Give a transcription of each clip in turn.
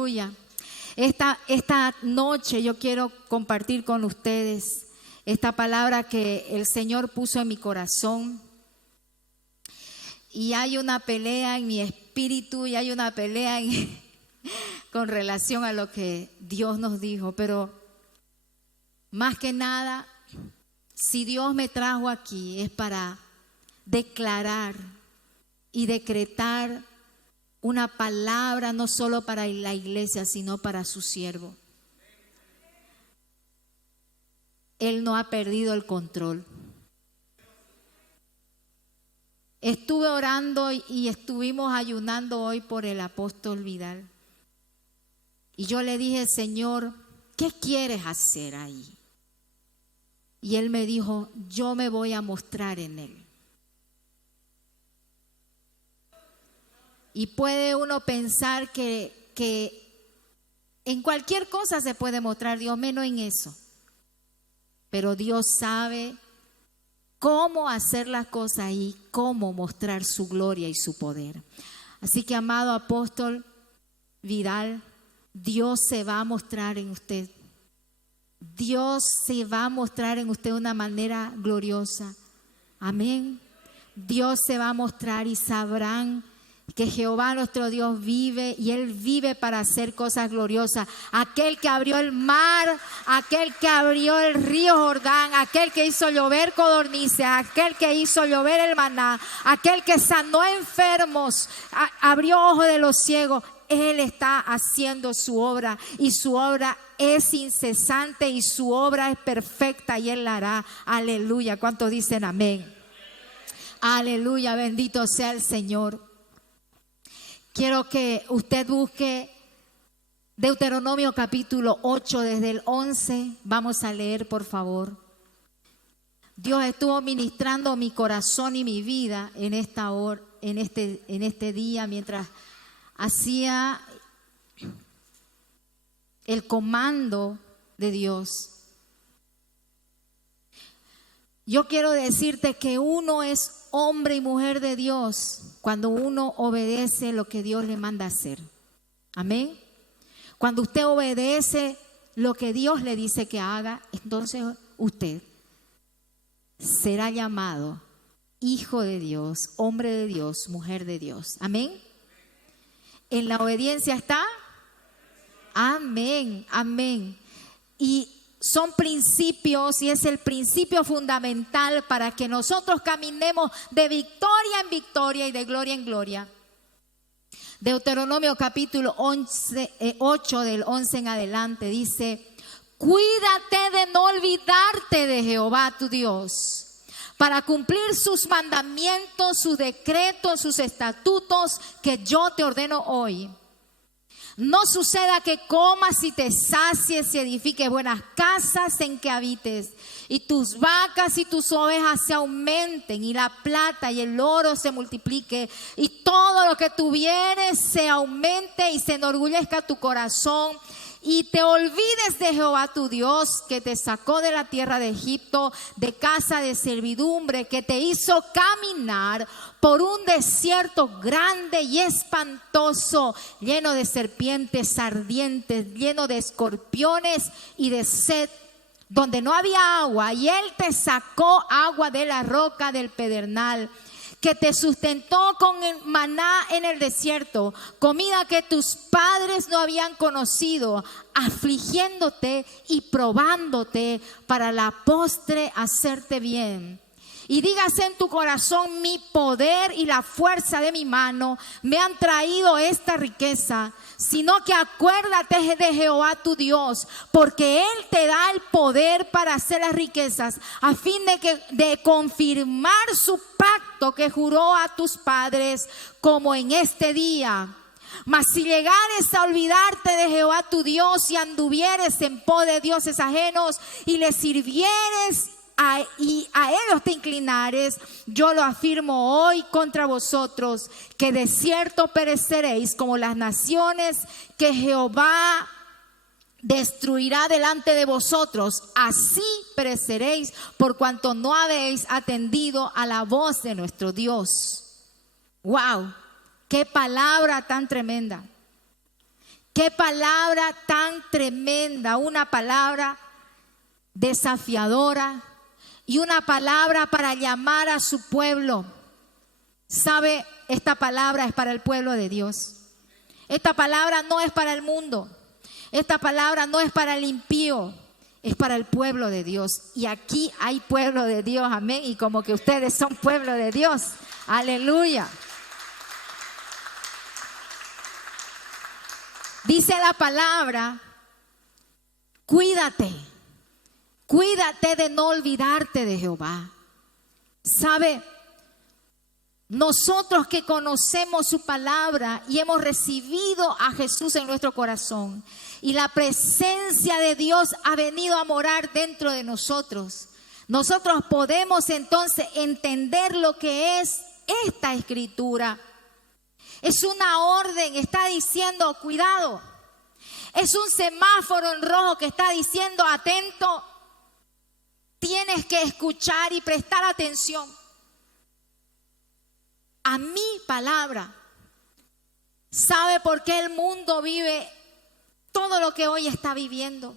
Aleluya. Esta noche yo quiero compartir con ustedes esta palabra que el Señor puso en mi corazón. Y hay una pelea en mi espíritu y hay una pelea con relación a lo que Dios nos dijo. Pero más que nada, si Dios me trajo aquí es para declarar y decretar una palabra no solo para la iglesia, sino para su siervo. Él no ha perdido el control. Estuve orando y estuvimos ayunando hoy por el apóstol Vidal. Y yo le dije, Señor, ¿qué quieres hacer ahí? Y él me dijo, yo me voy a mostrar en él. Y puede uno pensar que en cualquier cosa se puede mostrar Dios, menos en eso. Pero Dios sabe cómo hacer las cosas y cómo mostrar su gloria y su poder. Así que, amado apóstol Vidal, Dios se va a mostrar en usted. Dios se va a mostrar en usted de una manera gloriosa. Amén. Dios se va a mostrar y sabrán que Jehová nuestro Dios vive y Él vive para hacer cosas gloriosas. Aquel que abrió el mar, aquel que abrió el río Jordán, aquel que hizo llover codornices, aquel que hizo llover el maná, aquel que sanó enfermos, abrió ojos de los ciegos. Él está haciendo su obra y su obra es incesante y su obra es perfecta y Él la hará. Aleluya. ¿Cuántos dicen amén? Aleluya. Bendito sea el Señor. Quiero que usted busque Deuteronomio capítulo 8 desde el 11. Vamos a leer, por favor. Dios estuvo ministrando mi corazón y mi vida en esta hora, en este día, mientras hacía el comando de Dios. Yo quiero decirte que uno es hombre y mujer de Dios cuando uno obedece lo que Dios le manda hacer. Amén. Cuando usted obedece lo que Dios le dice que haga, entonces usted será llamado hijo de Dios, hombre de Dios, mujer de Dios. Amén. En la obediencia está. Amén, amén. Y son principios y es el principio fundamental para que nosotros caminemos de victoria en victoria y de gloria en gloria. Deuteronomio capítulo 8 del 11 en adelante dice: cuídate de no olvidarte de Jehová tu Dios, para cumplir sus mandamientos, sus decretos, sus estatutos que yo te ordeno hoy. No suceda que comas y te sacies y edifiques buenas casas en que habites, y tus vacas y tus ovejas se aumenten, y la plata y el oro se multiplique, y todo lo que tuvieres se aumente y se enorgullezca tu corazón, y te olvides de Jehová tu Dios, que te sacó de la tierra de Egipto, de casa de servidumbre, que te hizo caminar por un desierto grande y espantoso, lleno de serpientes ardientes, lleno de escorpiones y de sed, donde no había agua, y Él te sacó agua de la roca del pedernal, que te sustentó con el maná en el desierto, comida que tus padres no habían conocido, afligiéndote y probándote para la postre hacerte bien. Y dígase en tu corazón: mi poder y la fuerza de mi mano me han traído esta riqueza, sino que acuérdate de Jehová tu Dios, porque Él te da el poder para hacer las riquezas, a fin de confirmar su pacto que juró a tus padres, como en este día. Mas si llegares a olvidarte de Jehová tu Dios y anduvieres en pos de dioses ajenos y les sirvieres y a ellos te inclinares, yo lo afirmo hoy contra vosotros, que de cierto pereceréis como las naciones que Jehová destruirá delante de vosotros. Así pereceréis por cuanto no habéis atendido a la voz de nuestro Dios. ¡Wow! ¡Qué palabra tan tremenda! Qué palabra tan tremenda, una palabra desafiadora y una palabra para llamar a su pueblo. ¿Sabe? Esta palabra es para el pueblo de Dios. Esta palabra no es para el mundo. Esta palabra no es para el impío. Es para el pueblo de Dios. Y aquí hay pueblo de Dios, amén. Y como que ustedes son pueblo de Dios. Aleluya. Dice la palabra, cuídate de no olvidarte de Jehová. ¿Sabe? Nosotros que conocemos su palabra y hemos recibido a Jesús en nuestro corazón y la presencia de Dios ha venido a morar dentro de nosotros, nosotros podemos entonces entender lo que es esta escritura. Es una orden, está diciendo cuidado. Es un semáforo en rojo que está diciendo atento. Tienes que escuchar y prestar atención a mi palabra. ¿Sabe por qué el mundo vive todo lo que hoy está viviendo?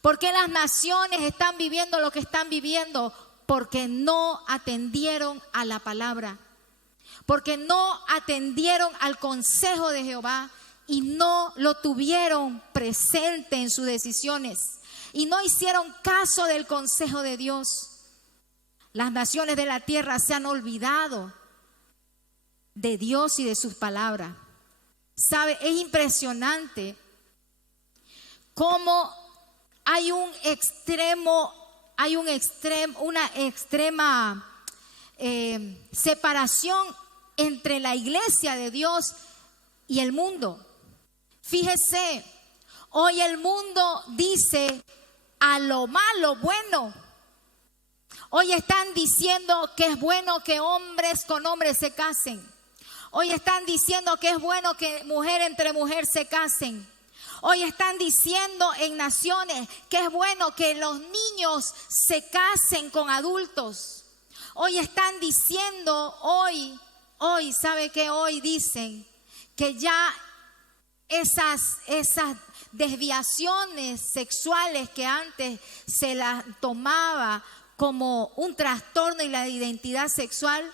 ¿Por qué las naciones están viviendo lo que están viviendo? Porque no atendieron a la palabra. Porque no atendieron al consejo de Jehová y no lo tuvieron presente en sus decisiones. Y no hicieron caso del consejo de Dios. Las naciones de la tierra se han olvidado de Dios y de sus palabras. ¿Sabe? Es impresionante cómo hay una extrema separación entre la iglesia de Dios y el mundo. Fíjese, hoy el mundo dice a lo malo bueno. Hoy están diciendo que es bueno que hombres con hombres se casen. Hoy están diciendo que es bueno que mujer entre mujer se casen. Hoy están diciendo en naciones que es bueno que los niños se casen con adultos. Hoy están diciendo, ¿sabe qué? Hoy dicen que ya esas desviaciones sexuales que antes se las tomaba como un trastorno y la identidad sexual,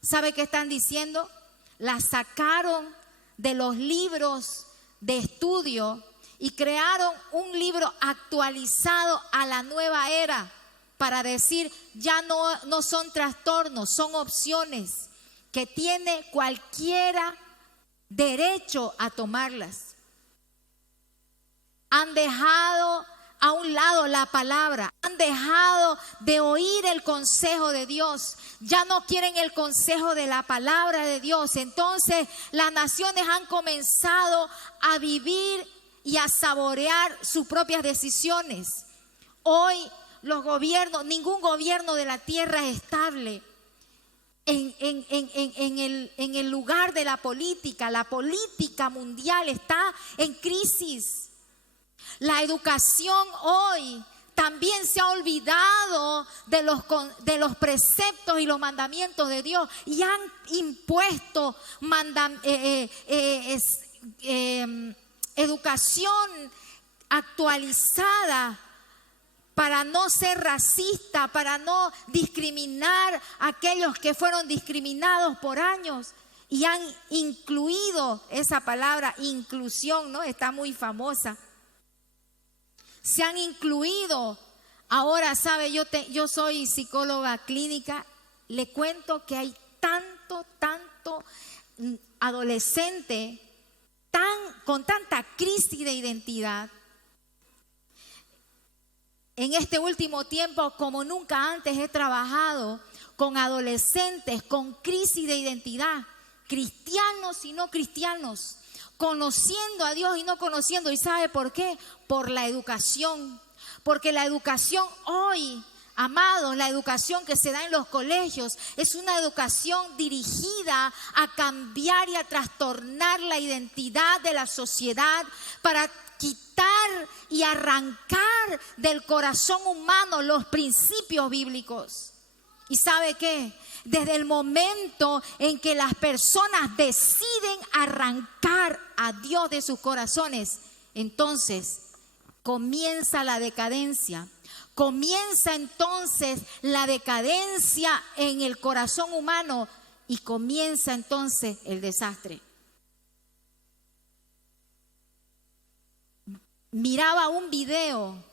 ¿sabe qué están diciendo? Las sacaron de los libros de estudio y crearon un libro actualizado a la nueva era para decir ya no son trastornos, son opciones que tiene cualquiera derecho a tomarlas. Han dejado a un lado la palabra, han dejado de oír el consejo de Dios, ya no quieren el consejo de la palabra de Dios. Entonces las naciones han comenzado a vivir y a saborear sus propias decisiones. Hoy los gobiernos, ningún gobierno de la tierra es estable. En el lugar de la política mundial está en crisis. La educación hoy también se ha olvidado de los preceptos y los mandamientos de Dios y han impuesto educación actualizada para no ser racista, para no discriminar a aquellos que fueron discriminados por años. Y han incluido esa palabra inclusión, ¿no? Está muy famosa. Se han incluido. Ahora, ¿sabe? Yo soy psicóloga clínica. Le cuento que hay tanto adolescente con tanta crisis de identidad. En este último tiempo, como nunca antes, he trabajado con adolescentes con crisis de identidad, cristianos y no cristianos, conociendo a Dios y no conociendo. ¿Y sabe por qué? Por la educación. Porque la educación hoy, amados, la educación que se da en los colegios es una educación dirigida a cambiar y a trastornar la identidad de la sociedad para quitar y arrancar del corazón humano los principios bíblicos. ¿Y sabe qué? Desde el momento en que las personas deciden arrancar a Dios de sus corazones, entonces comienza la decadencia. Comienza entonces la decadencia en el corazón humano y comienza entonces el desastre. Miraba un video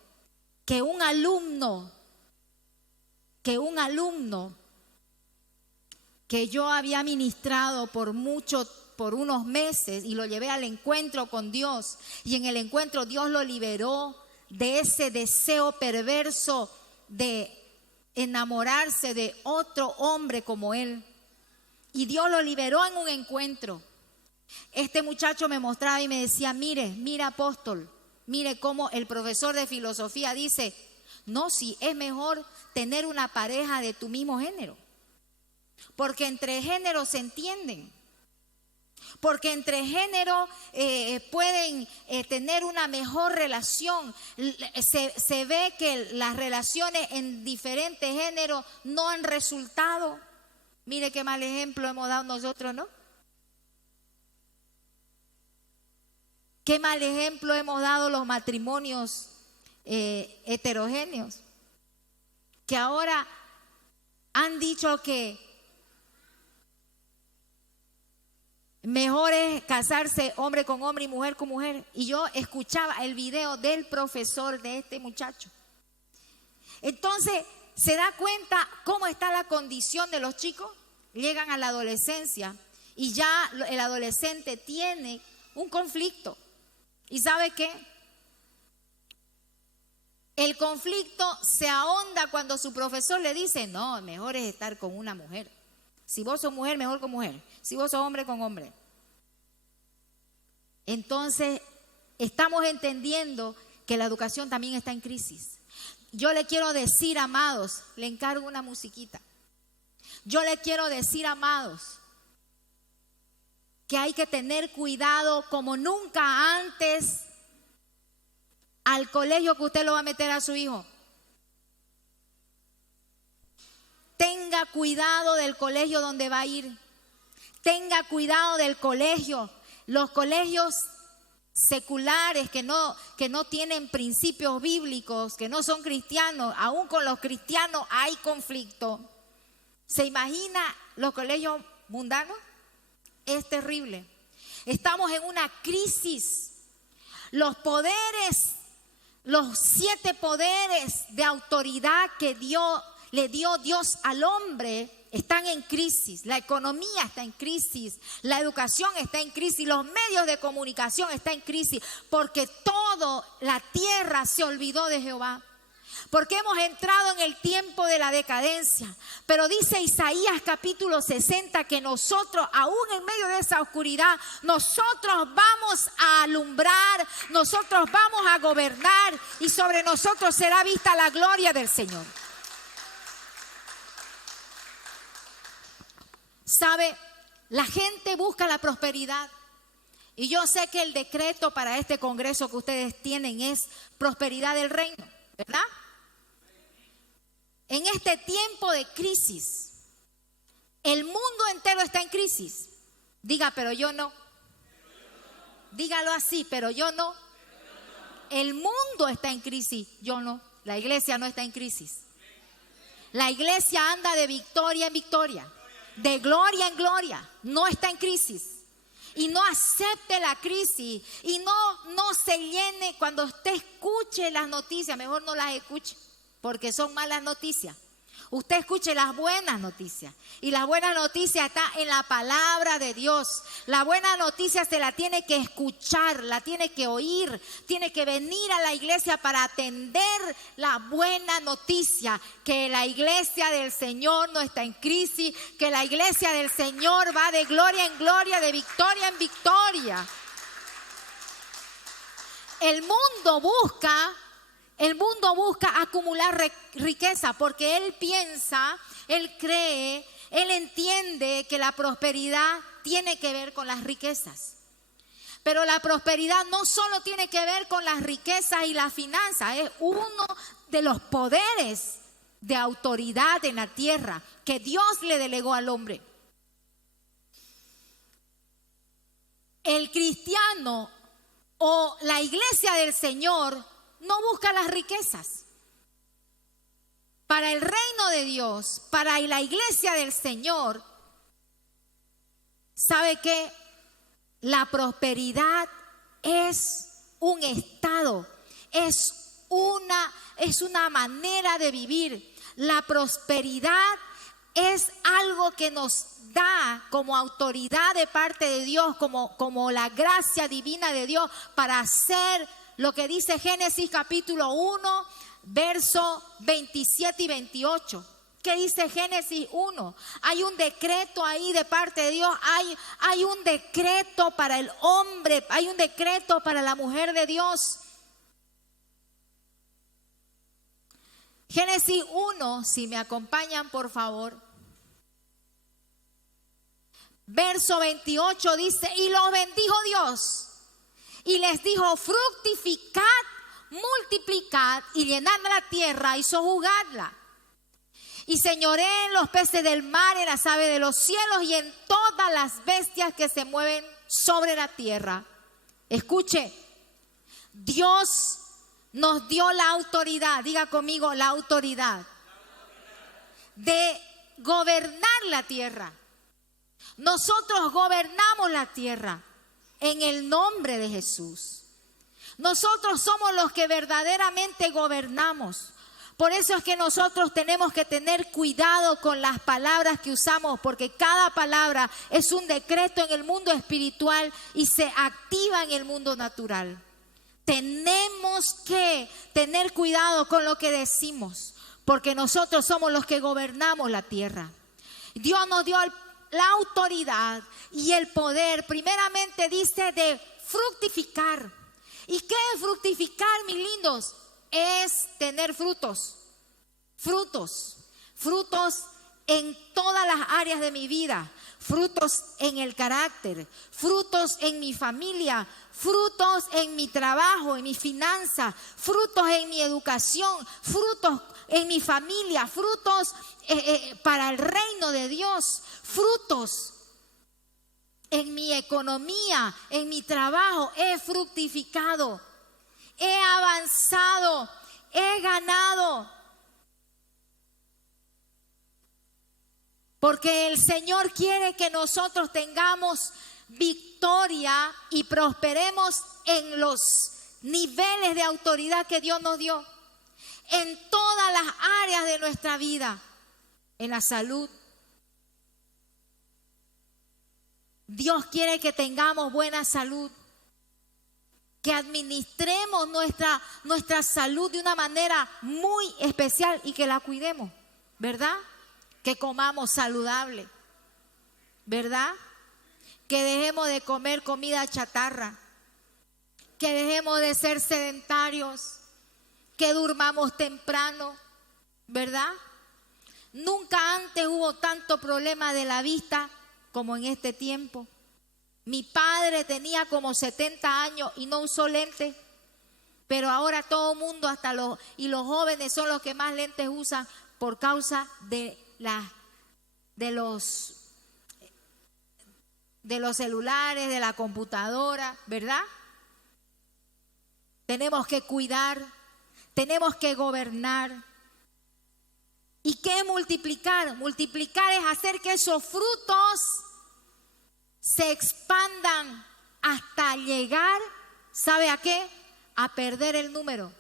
que un alumno que yo había ministrado por unos meses y lo llevé al encuentro con Dios, y en el encuentro Dios lo liberó de ese deseo perverso de enamorarse de otro hombre como él, y Dios lo liberó en un encuentro. Este muchacho me mostraba y me decía: mira apóstol, mire cómo el profesor de filosofía dice, no, si es mejor tener una pareja de tu mismo género, porque entre géneros se entienden, porque entre géneros pueden tener una mejor relación. Se ve que las relaciones en diferentes géneros no han resultado. Mire qué mal ejemplo hemos dado nosotros, ¿no? Qué mal ejemplo hemos dado los matrimonios heterogéneos, que ahora han dicho que mejor es casarse hombre con hombre y mujer con mujer. Y yo escuchaba el video del profesor de este muchacho. Entonces, ¿se da cuenta cómo está la condición de los chicos? Llegan a la adolescencia y ya el adolescente tiene un conflicto. ¿Y sabe qué? El conflicto se ahonda cuando su profesor le dice: no, mejor es estar con una mujer. Si vos sos mujer, mejor con mujer. Si vos sos hombre, con hombre. Entonces, estamos entendiendo que la educación también está en crisis. Yo le quiero decir, amados, le encargo una musiquita. Yo le quiero decir, amados, que hay que tener cuidado como nunca antes al colegio que usted lo va a meter a su hijo. Tenga cuidado del colegio donde va a ir. Tenga cuidado del colegio. Los colegios seculares que no tienen principios bíblicos, que no son cristianos, aún con los cristianos hay conflicto. ¿Se imagina los colegios mundanos? Es terrible. Estamos en una crisis. Los poderes, los 7 poderes de autoridad que le dio Dios al hombre están en crisis. La economía está en crisis, la educación está en crisis, los medios de comunicación están en crisis, porque toda la tierra se olvidó de Jehová. Porque hemos entrado en el tiempo de la decadencia. Pero dice Isaías capítulo 60 que nosotros, aún en medio de esa oscuridad, nosotros vamos a alumbrar, nosotros vamos a gobernar y sobre nosotros será vista la gloria del Señor. ¿Sabe? La gente busca la prosperidad. Y yo sé que el decreto para este congreso que ustedes tienen es prosperidad del reino, ¿verdad? En este tiempo de crisis, el mundo entero está en crisis. Diga, pero yo no. Dígalo así, pero yo no. El mundo está en crisis, yo no. La iglesia no está en crisis. La iglesia anda de victoria en victoria, de gloria en gloria, no está en crisis. Y no acepte la crisis y no se llene. Cuando usted escuche las noticias, mejor no las escuche, porque son malas noticias. Usted escuche las buenas noticias. Y las buenas noticias están en la palabra de Dios. La buena noticia se la tiene que escuchar, la tiene que oír. Tiene que venir a la iglesia para atender la buena noticia. Que la iglesia del Señor no está en crisis. Que la iglesia del Señor va de gloria en gloria, de victoria en victoria. El mundo busca acumular riqueza porque él piensa, él cree, él entiende que la prosperidad tiene que ver con las riquezas. Pero la prosperidad no solo tiene que ver con las riquezas y las finanzas, es uno de los poderes de autoridad en la tierra que Dios le delegó al hombre. El cristiano o la iglesia del Señor no busca las riquezas. Para el reino de Dios, para la iglesia del Señor, ¿sabe qué? La prosperidad es un estado, es una manera de vivir. La prosperidad es algo que nos da como autoridad de parte de Dios, como la gracia divina de Dios para hacer lo que dice Génesis capítulo 1, verso 27 y 28. ¿Qué dice Génesis 1? Hay un decreto ahí de parte de Dios, hay un decreto para el hombre, hay un decreto para la mujer de Dios. Génesis 1, si me acompañan por favor. Verso 28 dice, y los bendijo Dios y les dijo, fructificad, multiplicad y llenad la tierra y sojuzgadla. Y señoreé en los peces del mar, en las aves de los cielos y en todas las bestias que se mueven sobre la tierra. Escuche, Dios nos dio la autoridad, diga conmigo, la autoridad de gobernar la tierra. Nosotros gobernamos la tierra en el nombre de Jesús. Nosotros somos los que verdaderamente gobernamos. Por eso es que nosotros tenemos que tener cuidado con las palabras que usamos, porque cada palabra es un decreto en el mundo espiritual y se activa en el mundo natural. Tenemos que tener cuidado con lo que decimos, porque nosotros somos los que gobernamos la tierra. Dios nos dio la autoridad y el poder, primeramente dice, de fructificar. ¿Y qué es fructificar, mis lindos? Es tener frutos en todas las áreas de mi vida, frutos en el carácter, frutos en mi familia, frutos en mi trabajo, en mi finanza, frutos en mi educación, frutos en mi familia, frutos para el reino de Dios, frutos en mi economía, en mi trabajo. He fructificado, he avanzado, he ganado. Porque el Señor quiere que nosotros tengamos victoria y prosperemos en los niveles de autoridad que Dios nos dio. En todas las áreas de nuestra vida. En la salud. Dios quiere que tengamos buena salud. Que administremos nuestra salud de una manera muy especial y que la cuidemos, ¿verdad? Que comamos saludable, ¿verdad? Que dejemos de comer comida chatarra, que dejemos de ser sedentarios, que durmamos temprano, ¿verdad? Nunca antes hubo tanto problema de la vista como en este tiempo. Mi padre tenía como 70 años y no usó lentes, pero ahora todo el mundo, hasta los jóvenes son los que más lentes usan por causa de los celulares, de la computadora, ¿verdad? Tenemos que cuidar, tenemos que gobernar. ¿Y qué es multiplicar? Multiplicar es hacer que esos frutos se expandan hasta llegar, ¿sabe a qué? A perder el número.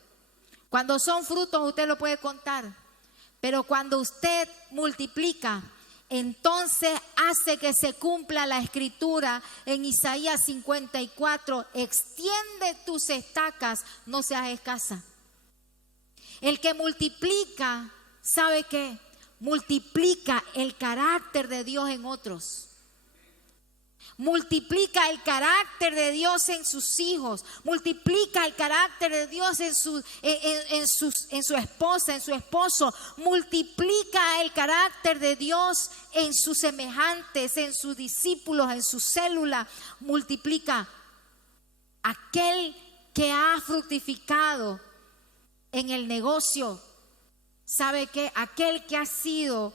Cuando son frutos usted lo puede contar, pero cuando usted multiplica, entonces hace que se cumpla la escritura en Isaías 54, extiende tus estacas, no seas escasa. El que multiplica, ¿sabe qué? Multiplica el carácter de Dios en otros. Multiplica el carácter de Dios en sus hijos. Multiplica el carácter de Dios en su esposa, en su esposo. Multiplica el carácter de Dios en sus semejantes, en sus discípulos, en su célula. Multiplica. Aquel que ha fructificado en el negocio ¿sabe qué? Aquel que ha sido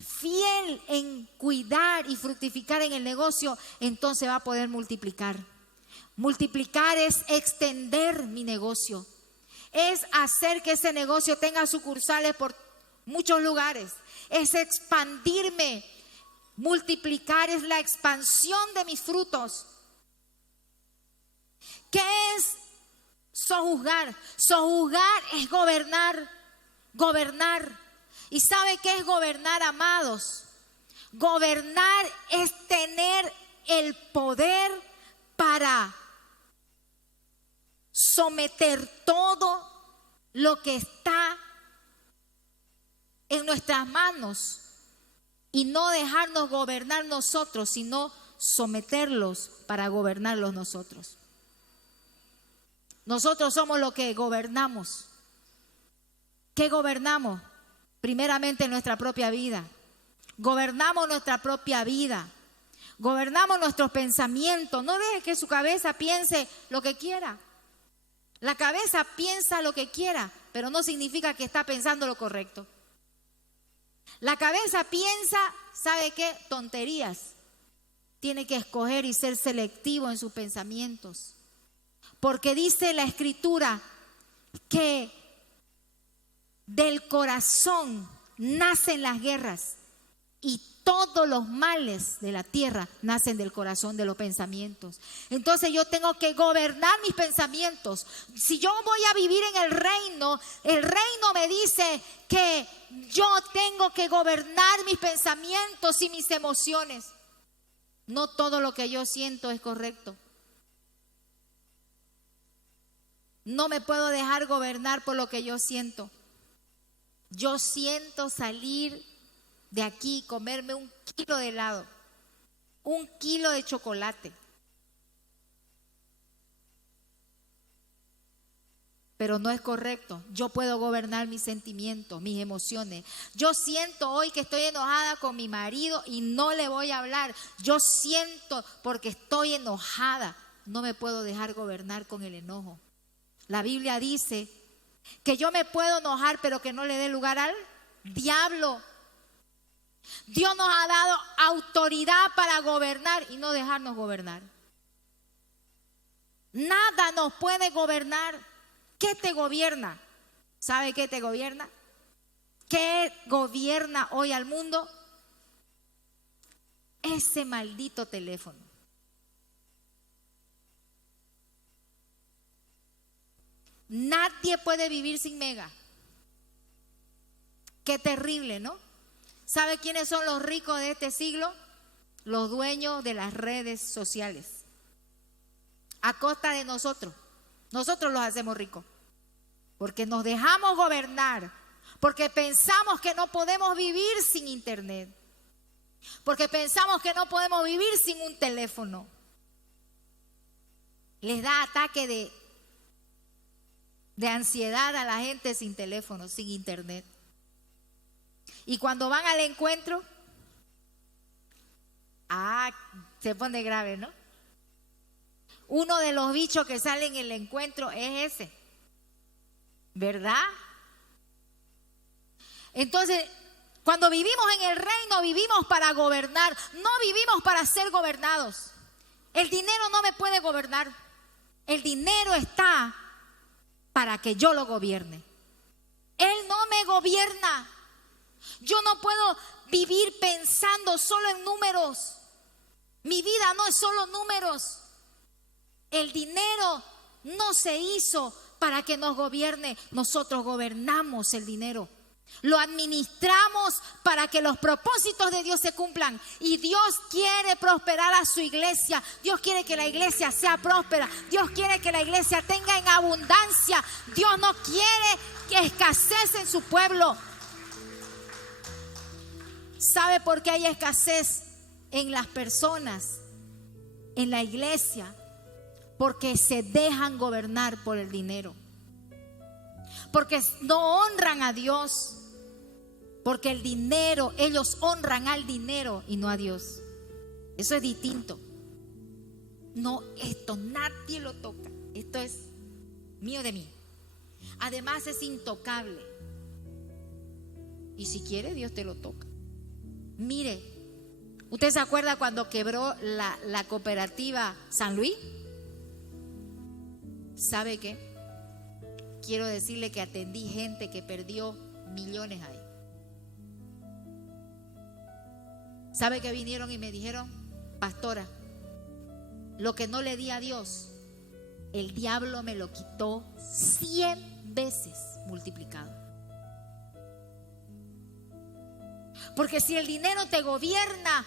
fiel en cuidar y fructificar en el negocio, entonces va a poder multiplicar. Multiplicar es extender mi negocio, es hacer que ese negocio tenga sucursales por muchos lugares, es expandirme. Multiplicar es la expansión de mis frutos. ¿Qué es sojuzgar? Sojuzgar es gobernar, gobernar. ¿Y sabe qué es gobernar, amados? Gobernar es tener el poder para someter todo lo que está en nuestras manos y no dejarnos gobernar nosotros, sino someterlos para gobernarlos nosotros. Nosotros somos los que gobernamos. ¿Qué gobernamos? Primeramente nuestra propia vida. Gobernamos nuestra propia vida. Gobernamos nuestros pensamientos. No deje que su cabeza piense lo que quiera. La cabeza piensa lo que quiera, pero no significa que está pensando lo correcto. La cabeza piensa, ¿sabe qué? Tonterías. Tiene que escoger y ser selectivo en sus pensamientos. Porque dice la Escritura que del corazón nacen las guerras y todos los males de la tierra nacen del corazón, de los pensamientos. Entonces yo tengo que gobernar mis pensamientos. Si yo voy a vivir en el reino me dice que yo tengo que gobernar mis pensamientos y mis emociones. No todo lo que yo siento es correcto. No me puedo dejar gobernar por lo que yo siento. Yo siento salir de aquí y comerme 1 kilo de helado, 1 kilo de chocolate. Pero no es correcto. Yo puedo gobernar mis sentimientos, mis emociones. Yo siento hoy que estoy enojada con mi marido y no le voy a hablar. Yo siento porque estoy enojada. No me puedo dejar gobernar con el enojo. La Biblia dice que yo me puedo enojar, pero que no le dé lugar al diablo. Dios nos ha dado autoridad para gobernar y no dejarnos gobernar. Nada nos puede gobernar. ¿Qué te gobierna? ¿Sabe qué te gobierna? ¿Qué gobierna hoy al mundo? Ese maldito teléfono. Nadie puede vivir sin Mega. Qué terrible, ¿no? ¿Sabe quiénes son los ricos de este siglo? Los dueños de las redes sociales. A costa de nosotros. Nosotros los hacemos ricos. Porque nos dejamos gobernar. Porque pensamos que no podemos vivir sin internet. Porque pensamos que no podemos vivir sin un teléfono. Les da ataque de ansiedad a la gente sin teléfono, sin internet. Y cuando van al encuentro, se pone grave, ¿no? Uno de los bichos que sale en el encuentro es ese, ¿verdad? Entonces, cuando vivimos en el reino, vivimos para gobernar, no vivimos para ser gobernados. El dinero no me puede gobernar. El dinero está para que yo lo gobierne. Él no me gobierna. Yo no puedo vivir pensando solo en números. Mi vida no es solo números. El dinero no se hizo para que nos gobierne. Nosotros gobernamos el dinero. Lo administramos para que los propósitos de Dios se cumplan. Y Dios quiere prosperar a su iglesia. Dios quiere que la iglesia sea próspera. Dios quiere que la iglesia tenga en abundancia. Dios no quiere que escasez en su pueblo. ¿Sabe por qué hay escasez en las personas, en la iglesia? Porque se dejan gobernar por el dinero. Porque no honran a Dios. Porque el dinero, ellos honran al dinero y no a Dios. Eso es distinto. No, esto nadie lo toca. Esto es mío de mí. Además es intocable. Y si quiere, Dios te lo toca. Mire, ¿usted se acuerda cuando quebró la cooperativa San Luis? ¿Sabe qué? Quiero decirle que atendí gente que perdió millones ahí. ¿Sabe qué vinieron y me dijeron? Pastora, lo que no le di a Dios, el diablo me lo quitó 100 veces multiplicado. Porque si el dinero te gobierna,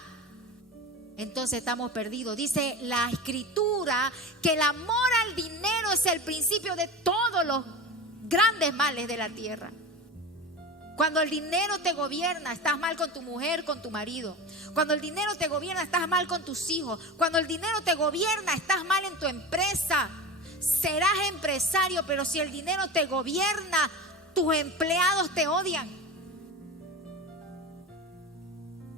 entonces estamos perdidos. Dice la Escritura que el amor al dinero es el principio de todos los grandes males de la tierra. Cuando el dinero te gobierna, estás mal con tu mujer, con tu marido. Cuando el dinero te gobierna, estás mal con tus hijos. Cuando el dinero te gobierna, estás mal en tu empresa. Serás empresario, pero si el dinero te gobierna, tus empleados te odian.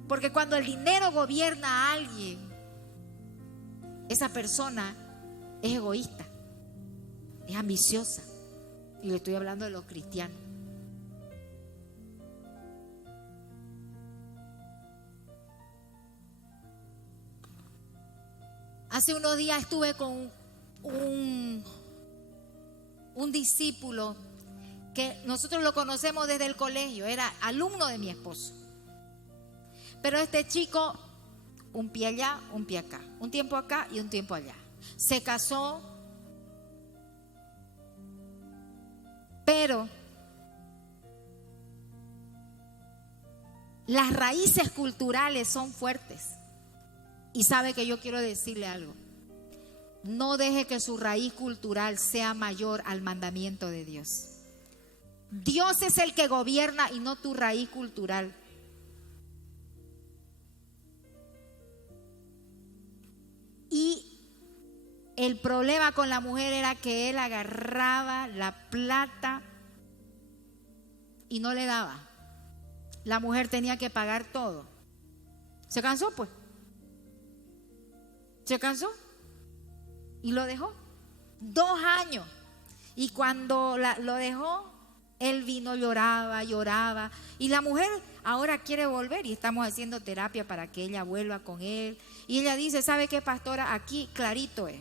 Porque cuando el dinero gobierna a alguien, esa persona es egoísta, es ambiciosa. Y le estoy hablando de los cristianos. Hace unos días estuve con un discípulo que nosotros lo conocemos desde el colegio, era alumno de mi esposo. Pero este chico, un pie allá, un pie acá, un tiempo acá y un tiempo allá. Se casó, pero las raíces culturales son fuertes. Y sabe que yo quiero decirle algo. No deje que su raíz cultural sea mayor al mandamiento de Dios. Dios es el que gobierna y no tu raíz cultural. Y el problema con la mujer era que él agarraba la plata y no le daba. La mujer tenía que pagar todo. ¿Se cansó pues? ¿Se cansó? Y lo dejó. 2 años. Y cuando lo dejó, él vino, lloraba. Y la mujer ahora quiere volver y estamos haciendo terapia para que ella vuelva con él. Y ella dice, ¿sabe qué, pastora? Aquí clarito es.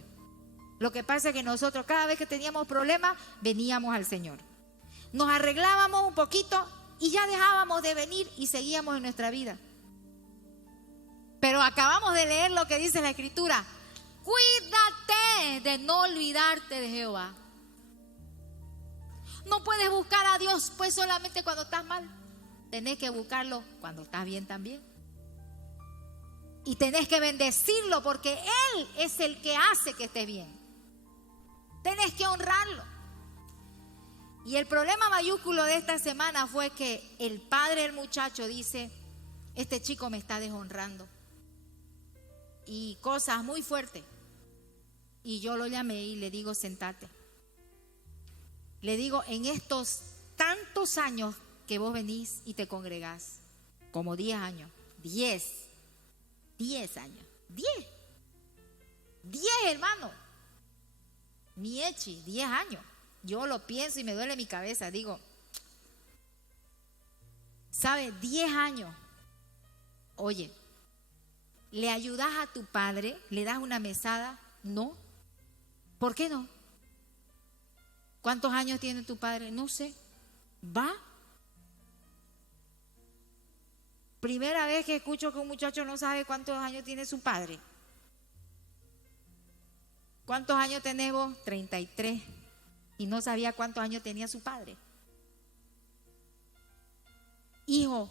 Lo que pasa es que nosotros cada vez que teníamos problemas, veníamos al Señor. Nos arreglábamos un poquito y ya dejábamos de venir y seguíamos en nuestra vida. Pero acabamos de leer lo que dice la Escritura. Cuídate de no olvidarte de Jehová. No puedes buscar a Dios pues solamente cuando estás mal. Tenés que buscarlo cuando estás bien también. Y tenés que bendecirlo porque Él es el que hace que estés bien. Tenés que honrarlo. Y el problema mayúsculo de esta semana fue que el padre del muchacho dice, este chico me está deshonrando. Y cosas muy fuertes. Y yo lo llamé y le digo, sentate. Le digo, en estos tantos años que vos venís y te congregás, como 10 años, 10 años, 10 hermano, Miechi, 10 años. Yo lo pienso y me duele mi cabeza, digo, ¿sabe? 10 años. Oye, ¿le ayudas a tu padre? ¿Le das una mesada? No. ¿Por qué no? ¿Cuántos años tiene tu padre? No sé. ¿Va? Primera vez que escucho que un muchacho no sabe cuántos años tiene su padre. ¿Cuántos años tenés vos? 33. Y no sabía cuántos años tenía su padre. Hijo,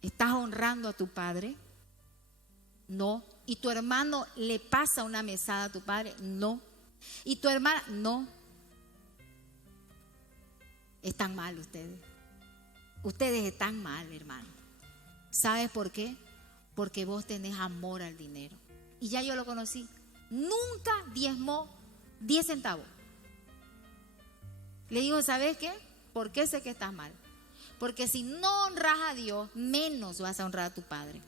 ¿estás honrando a tu padre? No. ¿Y tu hermano le pasa una mesada a tu padre? No. ¿Y tu hermana? No. Están mal ustedes. Ustedes están mal, hermano. ¿Sabes por qué? Porque vos tenés amor al dinero. Y ya yo lo conocí. Nunca diezmó 10 centavos. Le digo, ¿sabes qué? ¿Por qué sé que estás mal? Porque si no honras a Dios, menos vas a honrar a tu padre.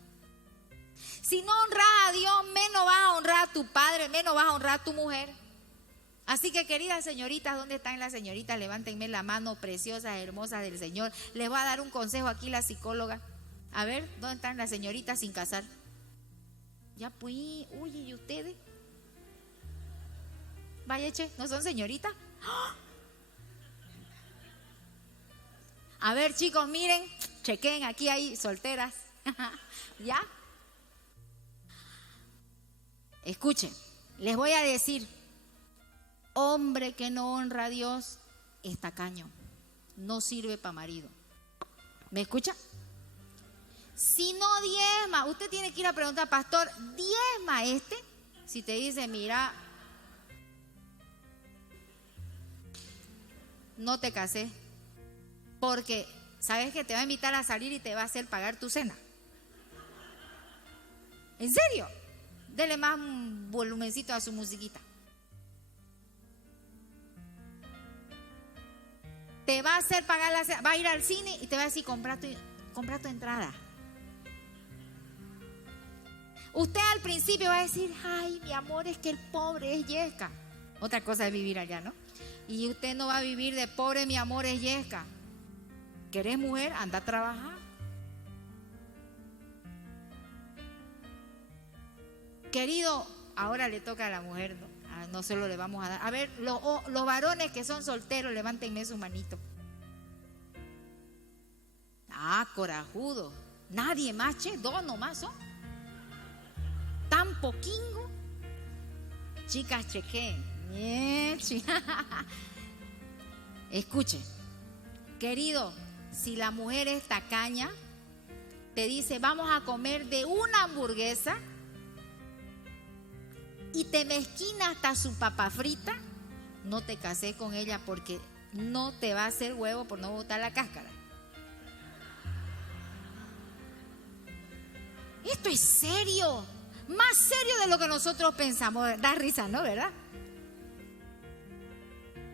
Si no honras a Dios, menos vas a honrar a tu padre, menos vas a honrar a tu mujer. Así que, queridas señoritas, ¿dónde están las señoritas? Levántenme la mano, preciosas, hermosas del Señor. Les va a dar un consejo aquí la psicóloga. A ver, ¿dónde están las señoritas sin casar? Ya pues, uy, ¿y ustedes? Vaya, che, ¿no son señoritas? ¡Ah! A ver, chicos, miren, chequen, aquí hay solteras. ¿Ya? Escuchen, les voy a decir, hombre que no honra a Dios es tacaño, no sirve para marido. ¿Me escucha? Si no diezma, usted tiene que ir a preguntar, pastor, ¿diezma este? Si te dice, mira, no te casé, porque sabes que te va a invitar a salir y te va a hacer pagar tu cena. ¿En serio? Dele más un volumencito a su musiquita. Te va a hacer pagar la cena, va a ir al cine y te va a decir, compra tu entrada. Usted al principio va a decir, ay, mi amor, es que el pobre es yesca. Otra cosa es vivir allá, ¿no? Y usted no va a vivir de pobre, mi amor es yesca. ¿Querés mujer? Anda a trabajar. Querido, ahora le toca a la mujer, ¿no? No solo le vamos a dar. A ver, los varones que son solteros, levántenme su manito. Ah, corajudo. Nadie más, che, 2 nomás son. Tan poquingo. Chicas, chequen. Escuche, querido, si la mujer es tacaña, te dice, vamos a comer de una hamburguesa, y te mezquina hasta su papa frita, no te casé con ella, porque no te va a hacer huevo por no botar la cáscara. Esto es serio, más serio de lo que nosotros pensamos. Da risa, ¿no? ¿Verdad?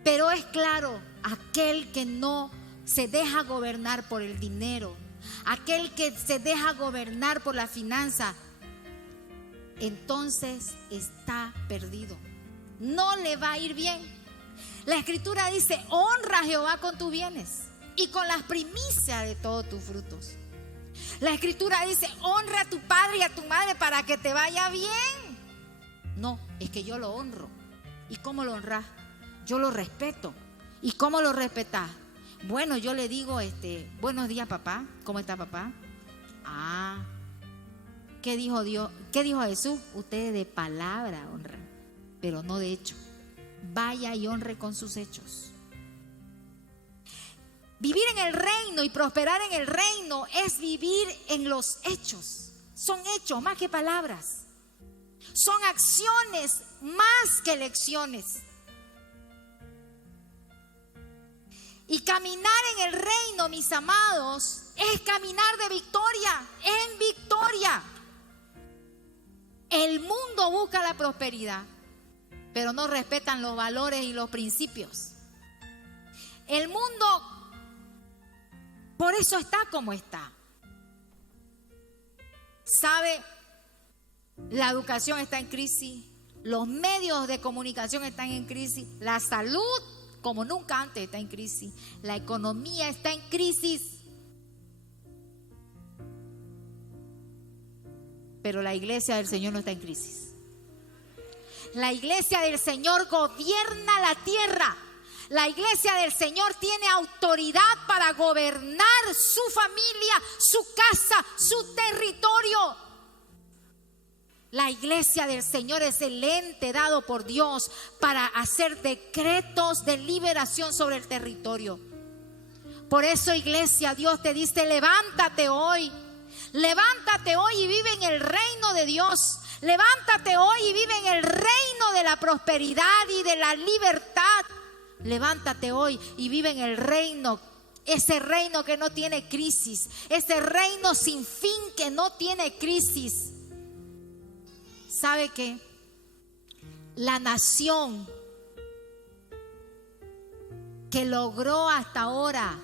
Pero es claro, aquel que no se deja gobernar por el dinero, aquel que se deja gobernar por la finanza, entonces está perdido. No le va a ir bien. La Escritura dice, honra a Jehová con tus bienes y con las primicias de todos tus frutos. La Escritura dice, honra a tu padre y a tu madre para que te vaya bien. No, es que yo lo honro. ¿Y cómo lo honras? Yo lo respeto. ¿Y cómo lo respetas? Bueno, yo le digo, buenos días, papá. ¿Cómo está, papá? Ah, ¿qué dijo Dios? ¿Qué dijo Jesús? Ustedes de palabra honran, pero no de hecho. Vaya y honre con sus hechos. Vivir en el reino y prosperar en el reino es vivir en los hechos. Son hechos más que palabras. Son acciones más que lecciones. Y caminar en el reino, mis amados, es caminar de victoria en victoria. El mundo busca la prosperidad, pero no respetan los valores y los principios. El mundo, por eso está como está. ¿Sabe? La educación está en crisis, los medios de comunicación están en crisis, la salud como nunca antes está en crisis, la economía está en crisis. Pero la iglesia del Señor no está en crisis. La iglesia del Señor gobierna la tierra. La iglesia del Señor tiene autoridad para gobernar su familia, su casa, su territorio. La iglesia del Señor es el ente dado por Dios para hacer decretos de liberación sobre el territorio. Por eso, iglesia, Dios te dice, levántate hoy. Levántate hoy y vive en el reino de Dios. Levántate hoy y vive en el reino de la prosperidad y de la libertad. Levántate hoy y vive en el reino, ese reino que no tiene crisis, ese reino sin fin que no tiene crisis. ¿Sabe qué? La nación que logró hasta ahora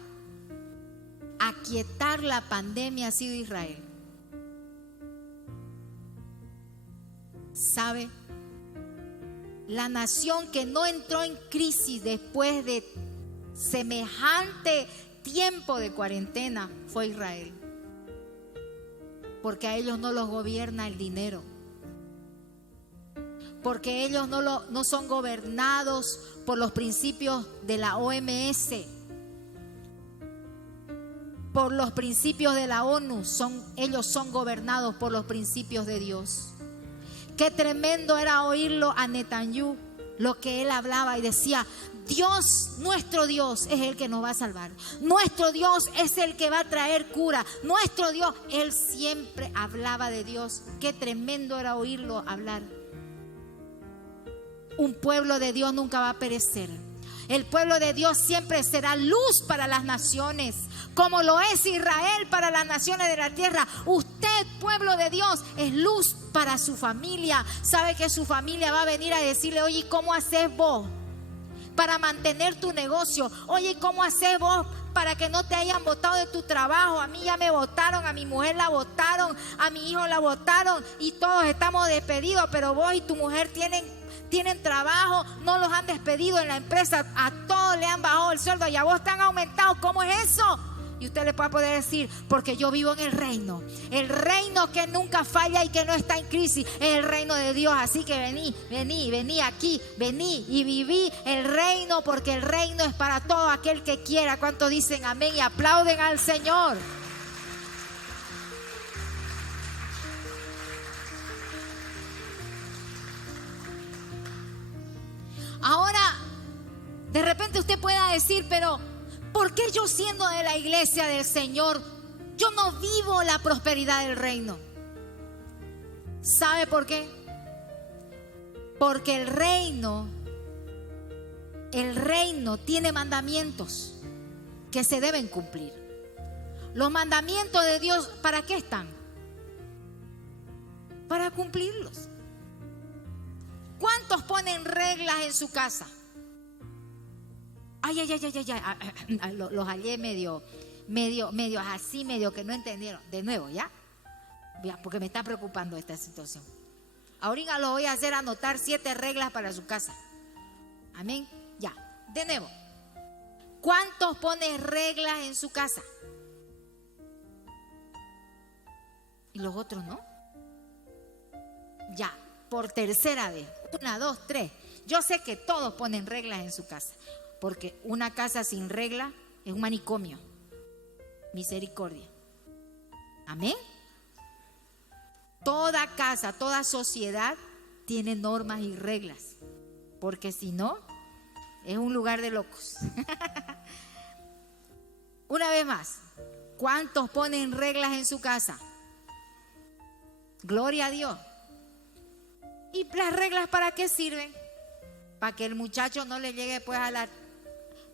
aquietar la pandemia ha sido Israel. ¿Sabe? La nación que no entró en crisis después de semejante tiempo de cuarentena fue Israel. Porque a ellos no los gobierna el dinero. Porque ellos no son gobernados por los principios de la OMS. Por los principios de la ONU. Ellos son gobernados por los principios de Dios. Qué tremendo era oírlo a Netanyahu, lo que él hablaba y decía: Dios, nuestro Dios es el que nos va a salvar. Nuestro Dios es el que va a traer cura. Nuestro Dios, él siempre hablaba de Dios. Qué tremendo era oírlo hablar. Un pueblo de Dios nunca va a perecer. El pueblo de Dios siempre será luz para las naciones, como lo es Israel para las naciones de la tierra. Usted, pueblo de Dios, es luz para su familia. Sabe que su familia va a venir a decirle: oye, ¿cómo haces vos para mantener tu negocio? Oye, ¿cómo haces vos para que no te hayan botado de tu trabajo? A mí ya me botaron, a mi mujer la botaron, a mi hijo la botaron y todos estamos despedidos, pero vos y tu mujer tienen trabajo, no los han despedido en la empresa, a todos le han bajado el sueldo y a vos te han aumentado. ¿Cómo es eso? Y usted le puede poder decir: porque yo vivo en el reino que nunca falla y que no está en crisis, es el reino de Dios. Así que vení aquí, vení y viví el reino, porque el reino es para todo aquel que quiera. ¿Cuántos dicen amén y aplauden al Señor? Ahora, de repente usted pueda decir: pero ¿por qué yo, siendo de la iglesia del Señor, yo no vivo la prosperidad del reino? ¿Sabe por qué? Porque el reino tiene mandamientos que se deben cumplir. Los mandamientos de Dios, ¿para qué están? Para cumplirlos. ¿Cuántos ponen reglas en su casa? Ay. Los hallé medio así, medio que no entendieron. De nuevo, ¿ya? Porque me está preocupando esta situación. Ahorita lo voy a hacer anotar 7 reglas para su casa. Amén. Ya, de nuevo. ¿Cuántos ponen reglas en su casa? ¿Y los otros no? Ya, por tercera vez. 1, 2, 3. Yo sé que todos ponen reglas en su casa, porque una casa sin regla es un manicomio. Misericordia. Amén. Toda casa, toda sociedad tiene normas y reglas, porque si no, es un lugar de locos. Una vez más, ¿cuántos ponen reglas en su casa? Gloria a Dios. ¿Y las reglas para qué sirven? Para que el muchacho no le llegue después a la: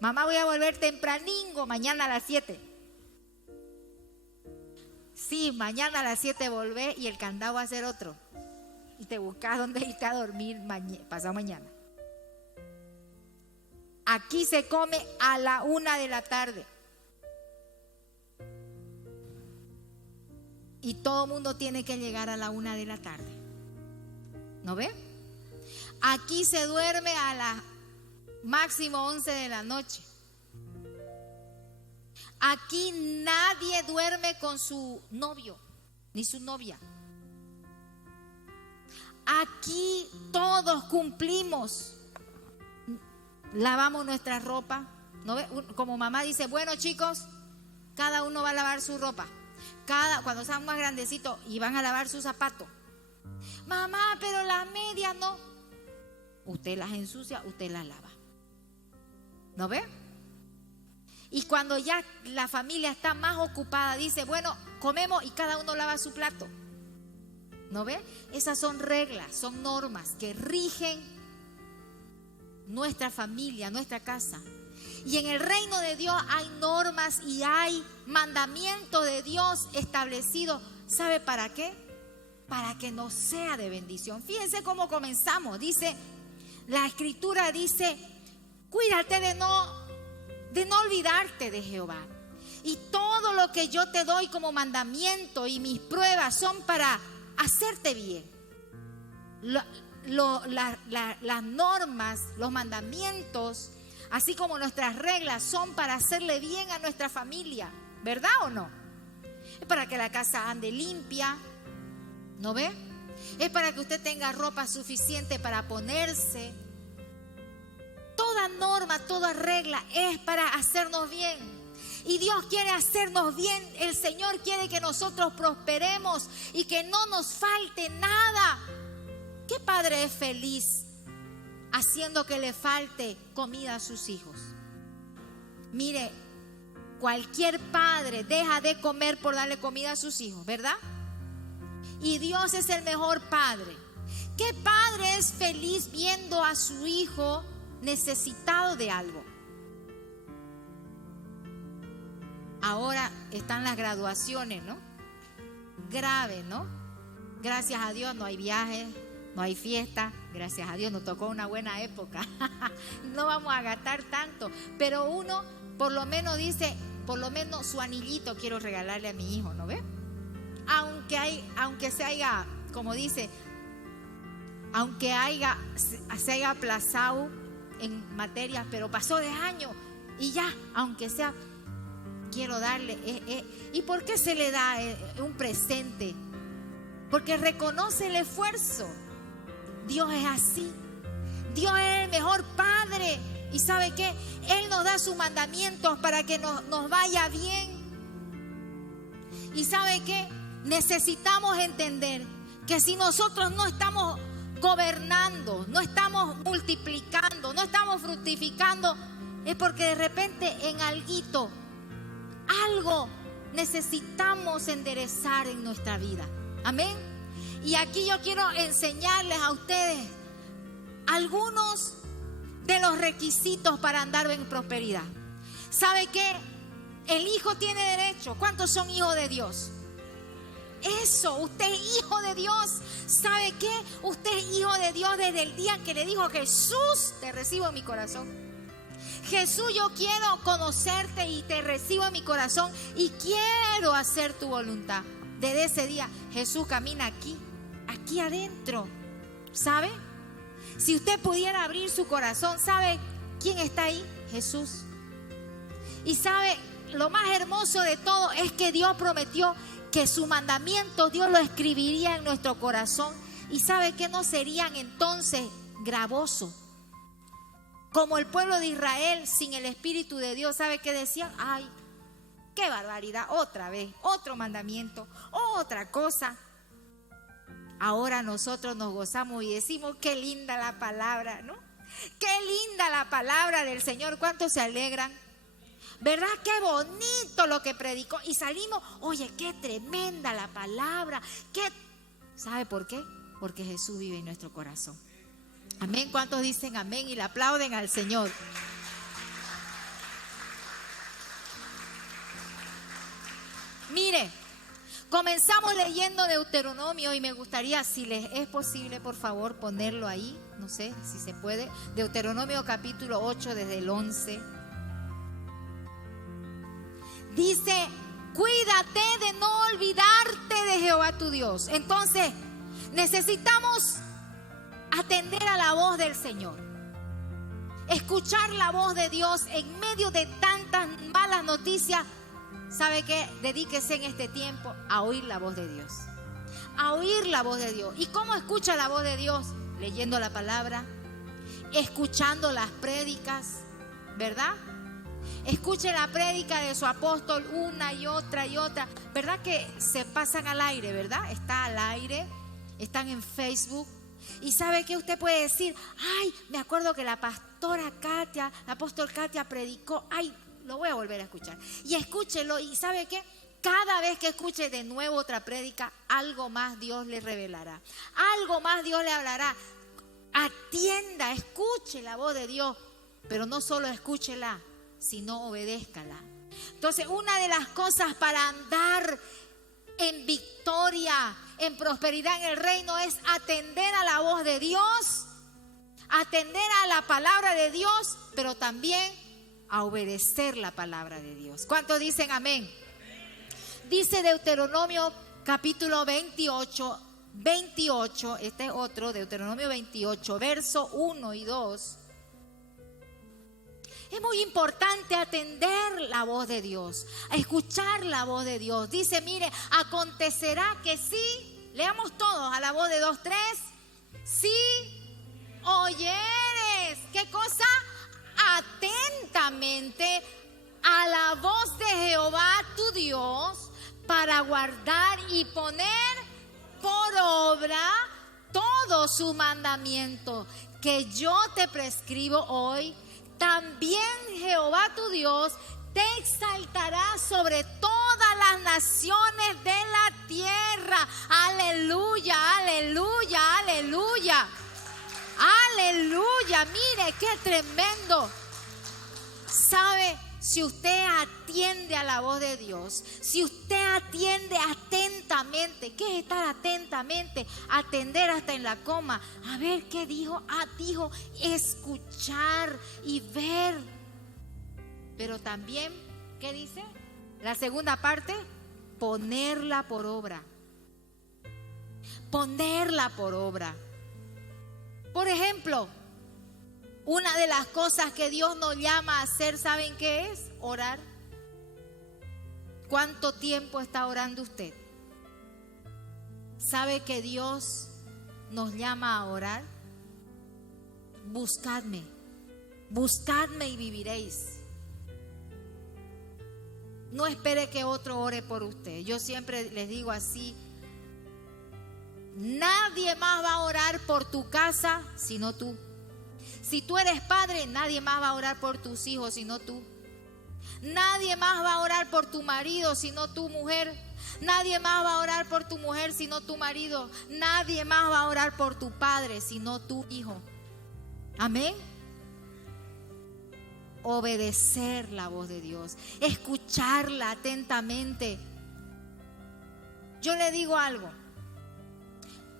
mamá, voy a volver tempraningo, mañana a las 7. Sí, mañana a las 7 volvé y el candado va a ser otro. Y te buscas dónde irte a dormir pasado mañana. Aquí se come a la 1 de la tarde. Y todo el mundo tiene que llegar a la 1 de la tarde. ¿No ve? Aquí se duerme a las máximo 11 de la noche. Aquí nadie duerme con su novio ni su novia. Aquí todos cumplimos. Lavamos nuestra ropa. ¿No ve? Como mamá dice: bueno, chicos, cada uno va a lavar su ropa. Cuando sean más grandecitos y van a lavar sus zapatos. Mamá, pero las medias no. Usted las ensucia, usted las lava. ¿No ve? Y cuando ya la familia está más ocupada, dice: bueno, comemos y cada uno lava su plato. ¿No ve? Esas son reglas, son normas que rigen nuestra familia, nuestra casa. Y en el reino de Dios hay normas y hay mandamientos de Dios establecidos. ¿Sabe para qué? Para que nos sea de bendición. Fíjense cómo comenzamos. Dice, la escritura dice: cuídate de no olvidarte de Jehová. Y todo lo que yo te doy como mandamiento y mis pruebas son para hacerte bien. las normas, los mandamientos, así como nuestras reglas, son para hacerle bien a nuestra familia, ¿verdad o no? Es para que la casa ande limpia, ¿no ve? Es para que usted tenga ropa suficiente para ponerse. Toda norma, toda regla es para hacernos bien. Y Dios quiere hacernos bien. El Señor quiere que nosotros prosperemos y que no nos falte nada. ¿Qué padre es feliz haciendo que le falte comida a sus hijos? Mire, cualquier padre deja de comer por darle comida a sus hijos, ¿verdad? Y Dios es el mejor padre. ¿Qué padre es feliz viendo a su hijo necesitado de algo? Ahora están las graduaciones, ¿no? Grave, ¿no? Gracias a Dios no hay viajes, no hay fiesta. Gracias a Dios nos tocó una buena época. No vamos a gastar tanto. Pero uno por lo menos dice, por lo menos su anillito quiero regalarle a mi hijo, ¿no ve? Aunque se haya, como dice, se haya aplazado en materias, pero pasó de año y ya, aunque sea, quiero darle. ¿Y por qué se le da un presente? Porque reconoce el esfuerzo. Dios es así. Dios es el mejor padre. ¿Y sabe qué? Él nos da sus mandamientos para que nos vaya bien. ¿Y sabe qué? Necesitamos entender que si nosotros no estamos gobernando, no estamos multiplicando, no estamos fructificando, es porque de repente en algo necesitamos enderezar en nuestra vida. Amén. Y aquí yo quiero enseñarles a ustedes algunos de los requisitos para andar en prosperidad. ¿Sabe qué? El hijo tiene derecho. ¿Cuántos son hijos de Dios? Eso, usted es hijo de Dios. ¿Sabe qué? Usted es hijo de Dios desde el día que le dijo: Jesús, te recibo en mi corazón. Jesús, yo quiero conocerte y te recibo en mi corazón y quiero hacer tu voluntad. Desde ese día Jesús camina aquí adentro. ¿Sabe? Si usted pudiera abrir su corazón, ¿sabe quién está ahí? Jesús. Y sabe, lo más hermoso de todo es que Dios prometió que su mandamiento Dios lo escribiría en nuestro corazón. Y sabe que no serían entonces gravosos, como el pueblo de Israel sin el Espíritu de Dios. ¿Sabe qué decían? Ay, qué barbaridad, otra vez, otro mandamiento, otra cosa. Ahora nosotros nos gozamos y decimos: qué linda la palabra, ¿no? Qué linda la palabra del Señor. ¿Cuántos se alegran? ¿Verdad? Qué bonito lo que predicó. Y salimos: oye, qué tremenda la palabra. ¿Sabe por qué? Porque Jesús vive en nuestro corazón. Amén. ¿Cuántos dicen amén y le aplauden al Señor? Mire, comenzamos leyendo Deuteronomio y me gustaría, si les es posible, por favor, ponerlo ahí. No sé si se puede. Deuteronomio capítulo 8 desde el 11. Dice: cuídate de no olvidarte de Jehová tu Dios. Entonces, necesitamos atender a la voz del Señor, escuchar la voz de Dios en medio de tantas malas noticias. ¿Sabe qué? Dedíquese en este tiempo a oír la voz de Dios, a oír la voz de Dios. ¿Y cómo escucha la voz de Dios? Leyendo la palabra, escuchando las prédicas, ¿verdad? Escuche la prédica de su apóstol una y otra y otra. ¿Verdad que se pasan al aire, verdad? Está al aire, están en Facebook. Y ¿sabe qué? Usted puede decir: ay, me acuerdo que la pastora Katia, la apóstol Katia predicó. Ay, lo voy a volver a escuchar. Y escúchelo. Y ¿sabe qué? Cada vez que escuche de nuevo otra prédica, algo más Dios le revelará, algo más Dios le hablará. Atienda, escuche la voz de Dios, pero no solo escúchela, sino obedézcala. Entonces, una de las cosas para andar en victoria, en prosperidad en el reino, es atender a la voz de Dios, atender a la palabra de Dios, pero también a obedecer la palabra de Dios. ¿Cuántos dicen amén? Dice Deuteronomio capítulo 28, 28, este es otro, Deuteronomio 28, verso 1 y 2. Es muy importante atender la voz de Dios, a escuchar la voz de Dios. Dice, mire, acontecerá que sí, leamos todos a la voz de 2, 3, si oyeres, ¿qué cosa? Atentamente a la voz de Jehová tu Dios, para guardar y poner por obra todo su mandamiento que yo te prescribo hoy. También Jehová tu Dios te exaltará sobre todas las naciones de la tierra. Aleluya, aleluya, aleluya. Aleluya, mire qué tremendo. ¿Sabe? Si usted atiende a la voz de Dios, si usted atiende atentamente, ¿qué es estar atentamente? Atender hasta en la coma. A ver qué dijo. Dijo escuchar y ver. Pero también, ¿qué dice? La segunda parte, ponerla por obra. Ponerla por obra. Por ejemplo, una de las cosas que Dios nos llama a hacer, ¿saben qué es? Orar. ¿Cuánto tiempo está orando usted? ¿Sabe que Dios nos llama a orar? Buscadme, buscadme y viviréis. No espere que otro ore por usted. Yo siempre les digo así, nadie más va a orar por tu casa sino tú. Si tú eres padre, nadie más va a orar por tus hijos sino tú. Nadie más va a orar por tu marido sino tu mujer. Nadie más va a orar por tu mujer sino tu marido. Nadie más va a orar por tu padre sino tu hijo. Amén. Obedecer la voz de Dios, escucharla atentamente. Yo le digo algo.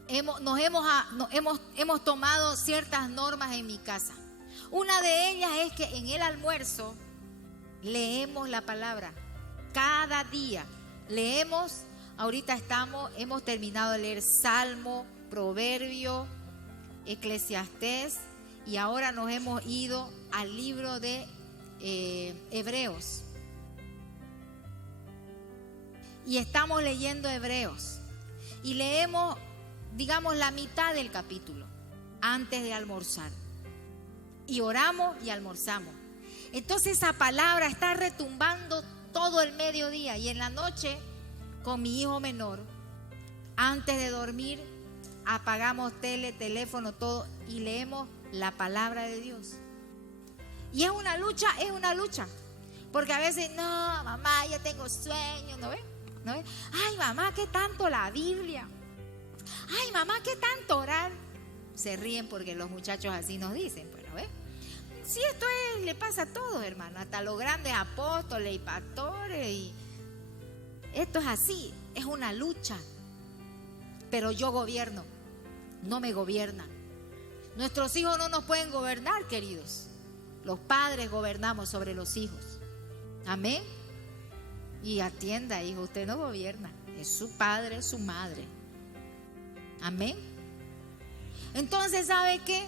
Hemos tomado ciertas normas en mi casa. Una de ellas es que en el almuerzo leemos la palabra. Cada día leemos. Ahorita hemos terminado de leer Salmo, Proverbio, Eclesiastés, y ahora nos hemos ido al libro de Hebreos. Y estamos leyendo Hebreos. Y leemos, digamos, la mitad del capítulo antes de almorzar. Y oramos y almorzamos. Entonces esa palabra está retumbando todo el mediodía. Y en la noche, con mi hijo menor, antes de dormir, apagamos teléfono, todo, y leemos la palabra de Dios. Y es una lucha. Porque a veces, no, mamá, ya tengo sueño, ¿no ves? ¿No ves? Ay, mamá, ¿qué tanto la Biblia? Ay, mamá, ¿qué tanto orar? Se ríen porque los muchachos así nos dicen, pues, ¿no ves? Sí, le pasa a todos, hermano, hasta los grandes apóstoles y pastores. Y esto es así, es una lucha. Pero yo gobierno, no me gobiernan. Nuestros hijos no nos pueden gobernar, queridos. Los padres gobernamos sobre los hijos. Amén. Y atienda, hijo, usted no gobierna. Es su padre, es su madre. Amén. Entonces, ¿sabe qué?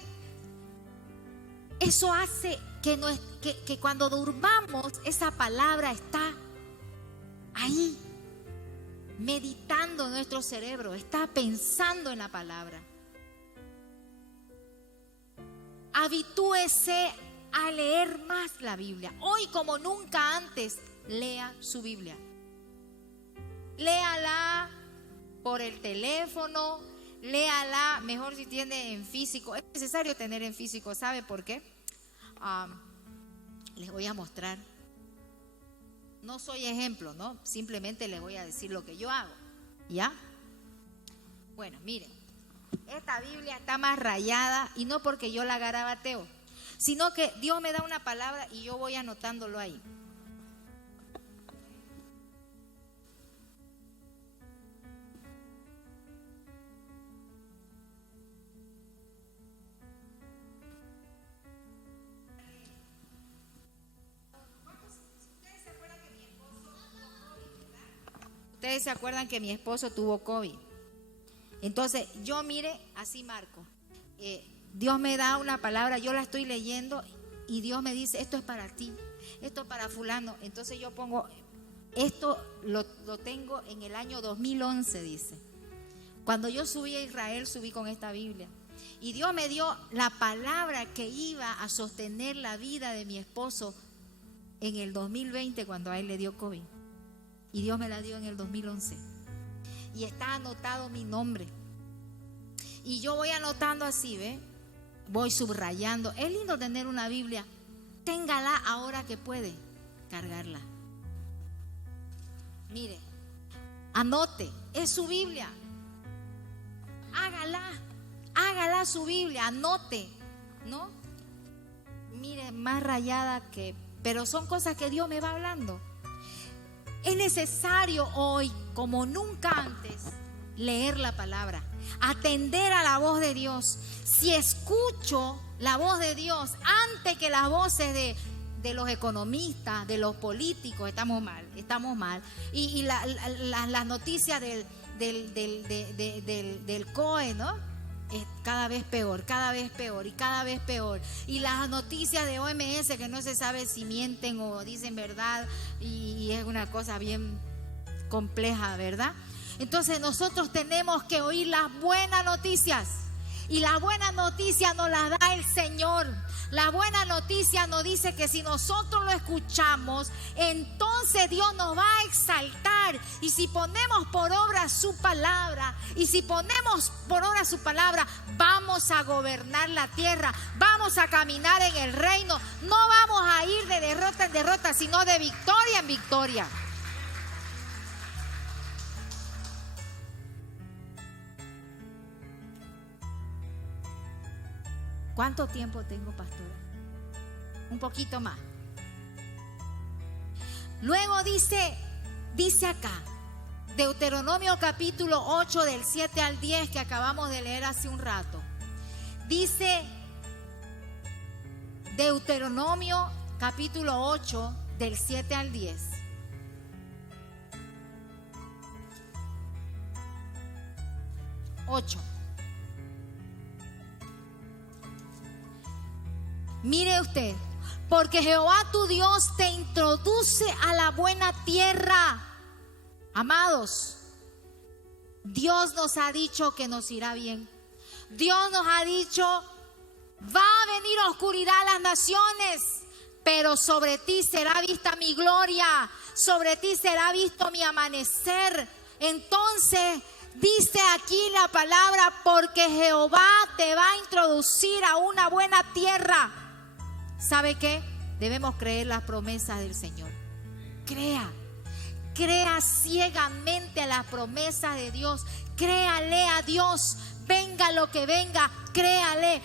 Eso hace que cuando durmamos, esa palabra está ahí, meditando en nuestro cerebro, está pensando en la palabra. Habitúese a leer más la Biblia. Hoy como nunca antes, lea su Biblia. Léala por el teléfono, léala, mejor si tiene en físico. Es necesario tener en físico, ¿sabe por qué? Les voy a mostrar. No soy ejemplo, ¿no? Simplemente les voy a decir lo que yo hago. ¿Ya? Bueno, miren. Esta Biblia está más rayada, y no porque yo la garabateo, sino que Dios me da una palabra y yo voy anotándolo ahí. Ustedes se acuerdan que mi esposo tuvo COVID. Entonces yo, mire, así marco. Dios me da una palabra, yo la estoy leyendo y Dios me dice, esto es para ti, esto es para fulano. Entonces yo pongo, esto lo tengo en el año 2011, dice. Cuando yo subí a Israel, subí con esta Biblia. Y Dios me dio la palabra que iba a sostener la vida de mi esposo en el 2020, cuando a él le dio COVID. Y Dios me la dio en el 2011. Y está anotado mi nombre. Y yo voy anotando así, ¿ve? Voy subrayando. Es lindo tener una Biblia. Téngala ahora que puede cargarla. Mire, anote, es su Biblia. Hágala su Biblia, anote, ¿no? Mire, más rayada que... Pero son cosas que Dios me va hablando. Es necesario hoy, como nunca antes, leer la palabra, atender a la voz de Dios. Si escucho la voz de Dios antes que las voces de los economistas, de los políticos, estamos mal. Y las noticias del COE, ¿no? Es cada vez peor y cada vez peor. Y las noticias de OMS, que no se sabe si mienten o dicen verdad, y es una cosa bien compleja, ¿verdad? Entonces nosotros tenemos que oír las buenas noticias. Y las buenas noticias nos las da el Señor. La buena noticia nos dice que si nosotros lo escuchamos, entonces Dios nos va a exaltar. Y si ponemos por obra su palabra, vamos a gobernar la tierra, vamos a caminar en el reino. No vamos a ir de derrota en derrota, sino de victoria en victoria. ¿Cuánto tiempo tengo, pastora? Un poquito más. Luego dice acá, Deuteronomio capítulo 8 del 7 al 10 que acabamos de leer hace un rato. Dice Deuteronomio capítulo 8 del 7 al 10. Mire usted, porque Jehová tu Dios te introduce a la buena tierra. Amados, Dios nos ha dicho que nos irá bien. Dios nos ha dicho, va a venir oscuridad a las naciones, pero sobre ti será vista mi gloria, sobre ti será visto mi amanecer. Entonces dice aquí la palabra, porque Jehová te va a introducir a una buena tierra. ¿Sabe qué? Debemos creer las promesas del Señor. Crea ciegamente a las promesas de Dios. Créale a Dios. Venga lo que venga, créale.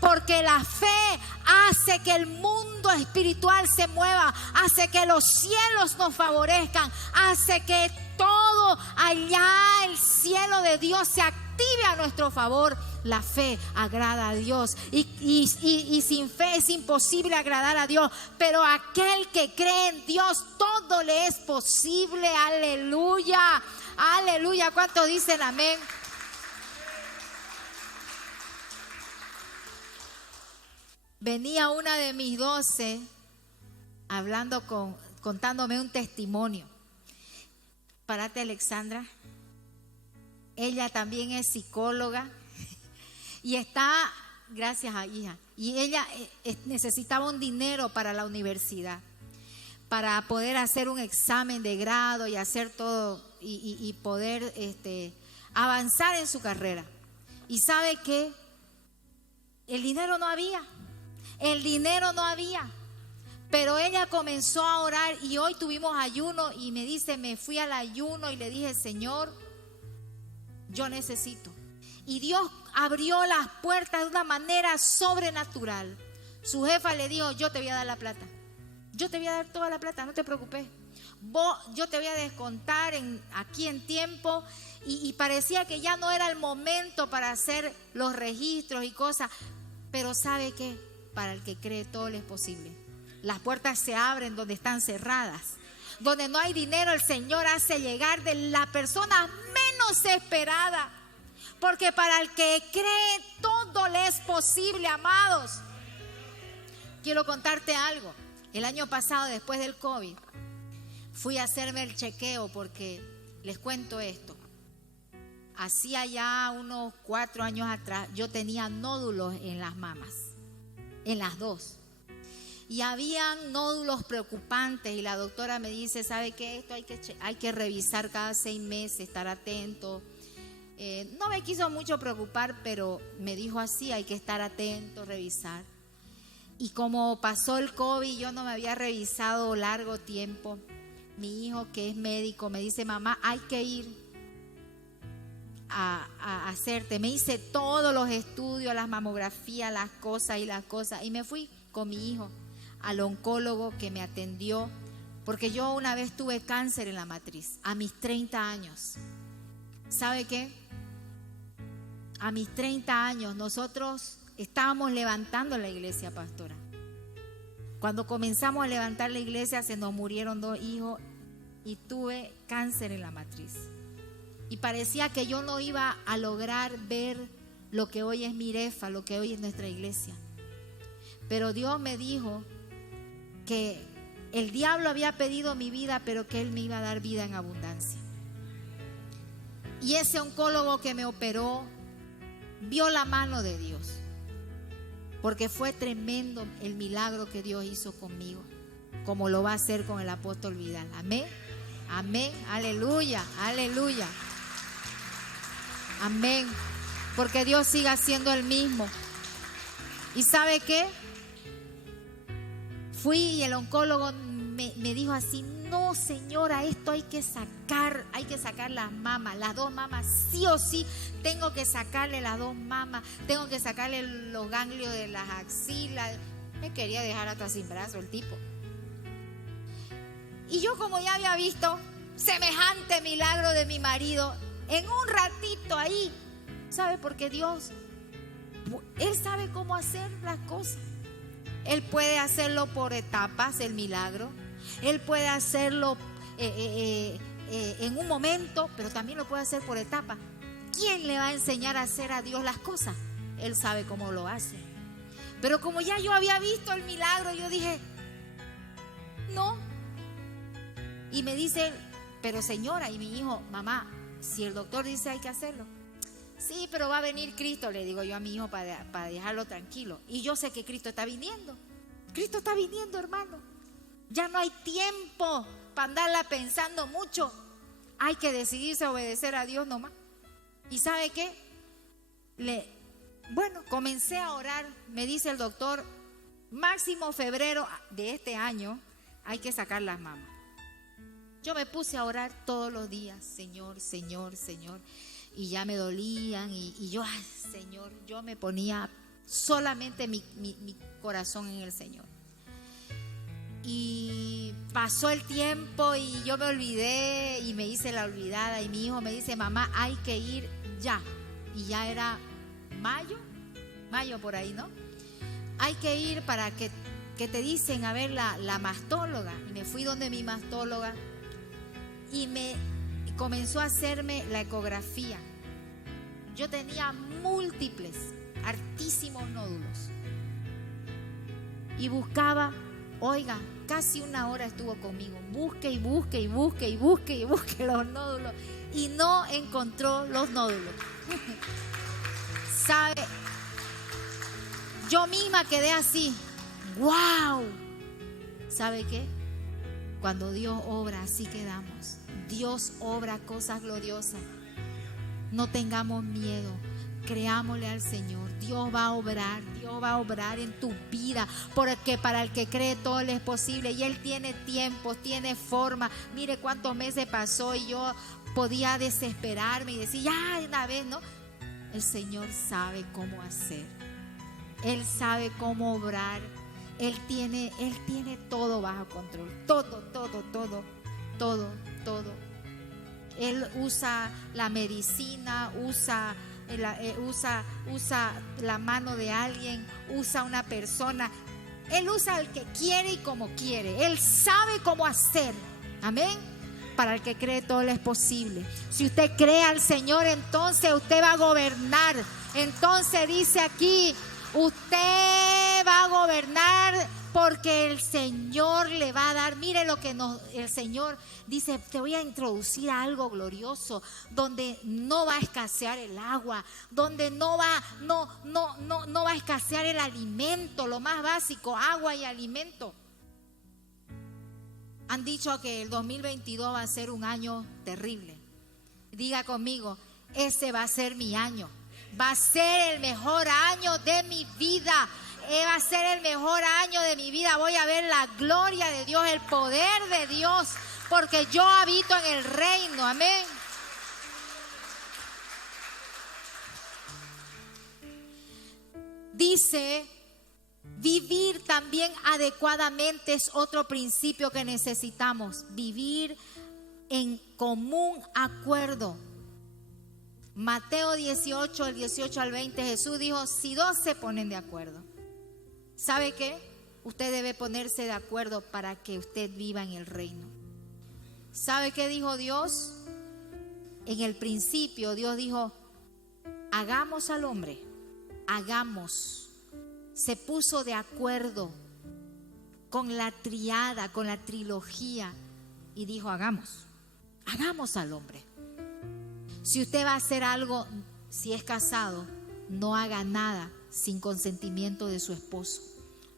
Porque la fe hace que el mundo espiritual se mueva, hace que los cielos nos favorezcan, hace que todo allá, el cielo de Dios, se active a nuestro favor. La fe agrada a Dios y sin fe es imposible agradar a Dios, pero aquel que cree en Dios, todo le es posible. Aleluya, aleluya. ¿Cuántos dicen amén? Venía una de mis 12 contándome un testimonio. Párate, Alexandra. Ella también es psicóloga. Y está, gracias a hija, y ella necesitaba un dinero para la universidad, para poder hacer un examen de grado y hacer todo y poder avanzar en su carrera. Y ¿sabe qué? El dinero no había, pero ella comenzó a orar y hoy tuvimos ayuno y me dice, me fui al ayuno y le dije, Señor, yo necesito. Y Dios abrió las puertas de una manera sobrenatural. Su jefa le dijo, yo te voy a dar la plata. Yo te voy a dar toda la plata, no te preocupes. Yo te voy a descontar aquí en tiempo. Y parecía que ya no era el momento para hacer los registros y cosas. Pero ¿sabe qué? Para el que cree todo le es posible. Las puertas se abren donde están cerradas. Donde no hay dinero, el Señor hace llegar de las personas menos menos esperada. Porque para el que cree todo le es posible, amados. Quiero contarte algo. El año pasado, después del COVID, fui a hacerme el chequeo porque les cuento esto. Hacía ya unos 4 años atrás, yo tenía nódulos en las mamas, en las dos. Y habían nódulos preocupantes y la doctora me dice, ¿sabe qué? Esto hay que revisar cada 6 meses, estar atento. No me quiso mucho preocupar, pero me dijo así, hay que estar atento, revisar. Y como pasó el COVID, yo no me había revisado largo tiempo. Mi hijo, que es médico, me dice, mamá, hay que ir a hacerte. Me hice todos los estudios, las mamografías, las cosas. Y me fui con mi hijo al oncólogo que me atendió, porque yo una vez tuve cáncer en la matriz, a mis 30 años. ¿Sabe qué? A mis 30 años nosotros estábamos levantando la iglesia, pastora. Cuando comenzamos a levantar la iglesia se nos murieron 2 hijos y tuve cáncer en la matriz. Y parecía que yo no iba a lograr ver lo que hoy es Mirefa, lo que hoy es nuestra iglesia. Pero Dios me dijo que el diablo había pedido mi vida, pero que Él me iba a dar vida en abundancia. Y ese oncólogo que me operó vio la mano de Dios, porque fue tremendo el milagro que Dios hizo conmigo, como lo va a hacer con el apóstol Vidal. Amén, amén, aleluya, aleluya, amén, porque Dios sigue siendo el mismo. ¿Y sabe qué? Fui y el oncólogo me dijo así, no señora, esto hay que sacar las mamas, las 2 mamas, sí o sí, tengo que sacarle las 2 mamas, tengo que sacarle los ganglios de las axilas. Me quería dejar hasta sin brazo el tipo. Y yo, como ya había visto semejante milagro de mi marido, en un ratito ahí, ¿sabe? Porque Dios, Él sabe cómo hacer las cosas. Él puede hacerlo por etapas, el milagro. Él puede hacerlo en un momento, pero también lo puede hacer por etapas. ¿Quién le va a enseñar a hacer a Dios las cosas? Él sabe cómo lo hace. Pero como ya yo había visto el milagro, yo dije, no. Y me dice, pero señora, y mi hijo, mamá, si el doctor dice hay que hacerlo. Sí, pero va a venir Cristo, le digo yo a mi hijo para dejarlo tranquilo. Y yo sé que Cristo está viniendo. Cristo está viniendo, hermano. Ya no hay tiempo para andarla pensando mucho. Hay que decidirse a obedecer a Dios nomás. ¿Y sabe qué? Comencé a orar. Me dice el doctor, máximo febrero de este año hay que sacar las mamas. Yo me puse a orar todos los días, Señor, Señor, Señor. Y ya me dolían y yo, ay, Señor, yo me ponía solamente mi corazón en el Señor. Y pasó el tiempo y yo me olvidé y me hice la olvidada. Y mi hijo me dice, mamá, hay que ir ya. Y ya era mayo por ahí, ¿no? Hay que ir para que te dicen a ver la mastóloga. Y me fui donde mi mastóloga y me comenzó a hacerme la ecografía. Yo tenía múltiples, hartísimos nódulos. Y buscaba, oiga, casi 1 hora estuvo conmigo. Busque y busque y busque y busque y busque los nódulos. Y no encontró los nódulos. ¿Sabe? Yo misma quedé así. ¡Wow! ¿Sabe qué? Cuando Dios obra, así quedamos. Dios obra cosas gloriosas. No tengamos miedo. Creámosle al Señor. Dios va a obrar en tu vida, porque para el que cree todo le es posible. Y Él tiene tiempos, tiene forma. Mire cuántos meses pasó y yo podía desesperarme y decir, ya de una vez, ¿no? El Señor sabe cómo hacer. Él sabe cómo obrar. Él tiene todo bajo control. Todo. Él usa la medicina, usa la mano de alguien, usa una persona. Él usa al que quiere y como quiere. Él sabe cómo hacer. Amén. Para el que cree todo le es posible. Si usted cree al Señor, entonces usted va a gobernar. Entonces dice aquí, usted va a gobernar porque el Señor le va a dar. Mire lo que el Señor dice: te voy a introducir a algo glorioso, donde no va a escasear el agua, donde no va a escasear el alimento, lo más básico, agua y alimento. Han dicho que el 2022 va a ser un año terrible. Diga conmigo, ese va a ser mi año. Va a ser el mejor año de mi vida. Va a ser el mejor año de mi vida. Voy a ver la gloria de Dios, el poder de Dios, porque yo habito en el reino. Amén. Dice, vivir también adecuadamente es otro principio que necesitamos. Vivir en común acuerdo. Mateo 18, el 18 al 20, Jesús dijo: si dos se ponen de acuerdo, ¿sabe qué? Usted debe ponerse de acuerdo para que usted viva en el reino. ¿Sabe qué dijo Dios? En el principio Dios dijo: hagamos al hombre, hagamos. Se puso de acuerdo con la triada, con la trilogía, y dijo: hagamos al hombre. Si usted va a hacer algo, si es casado, no haga nada sin consentimiento de su esposo.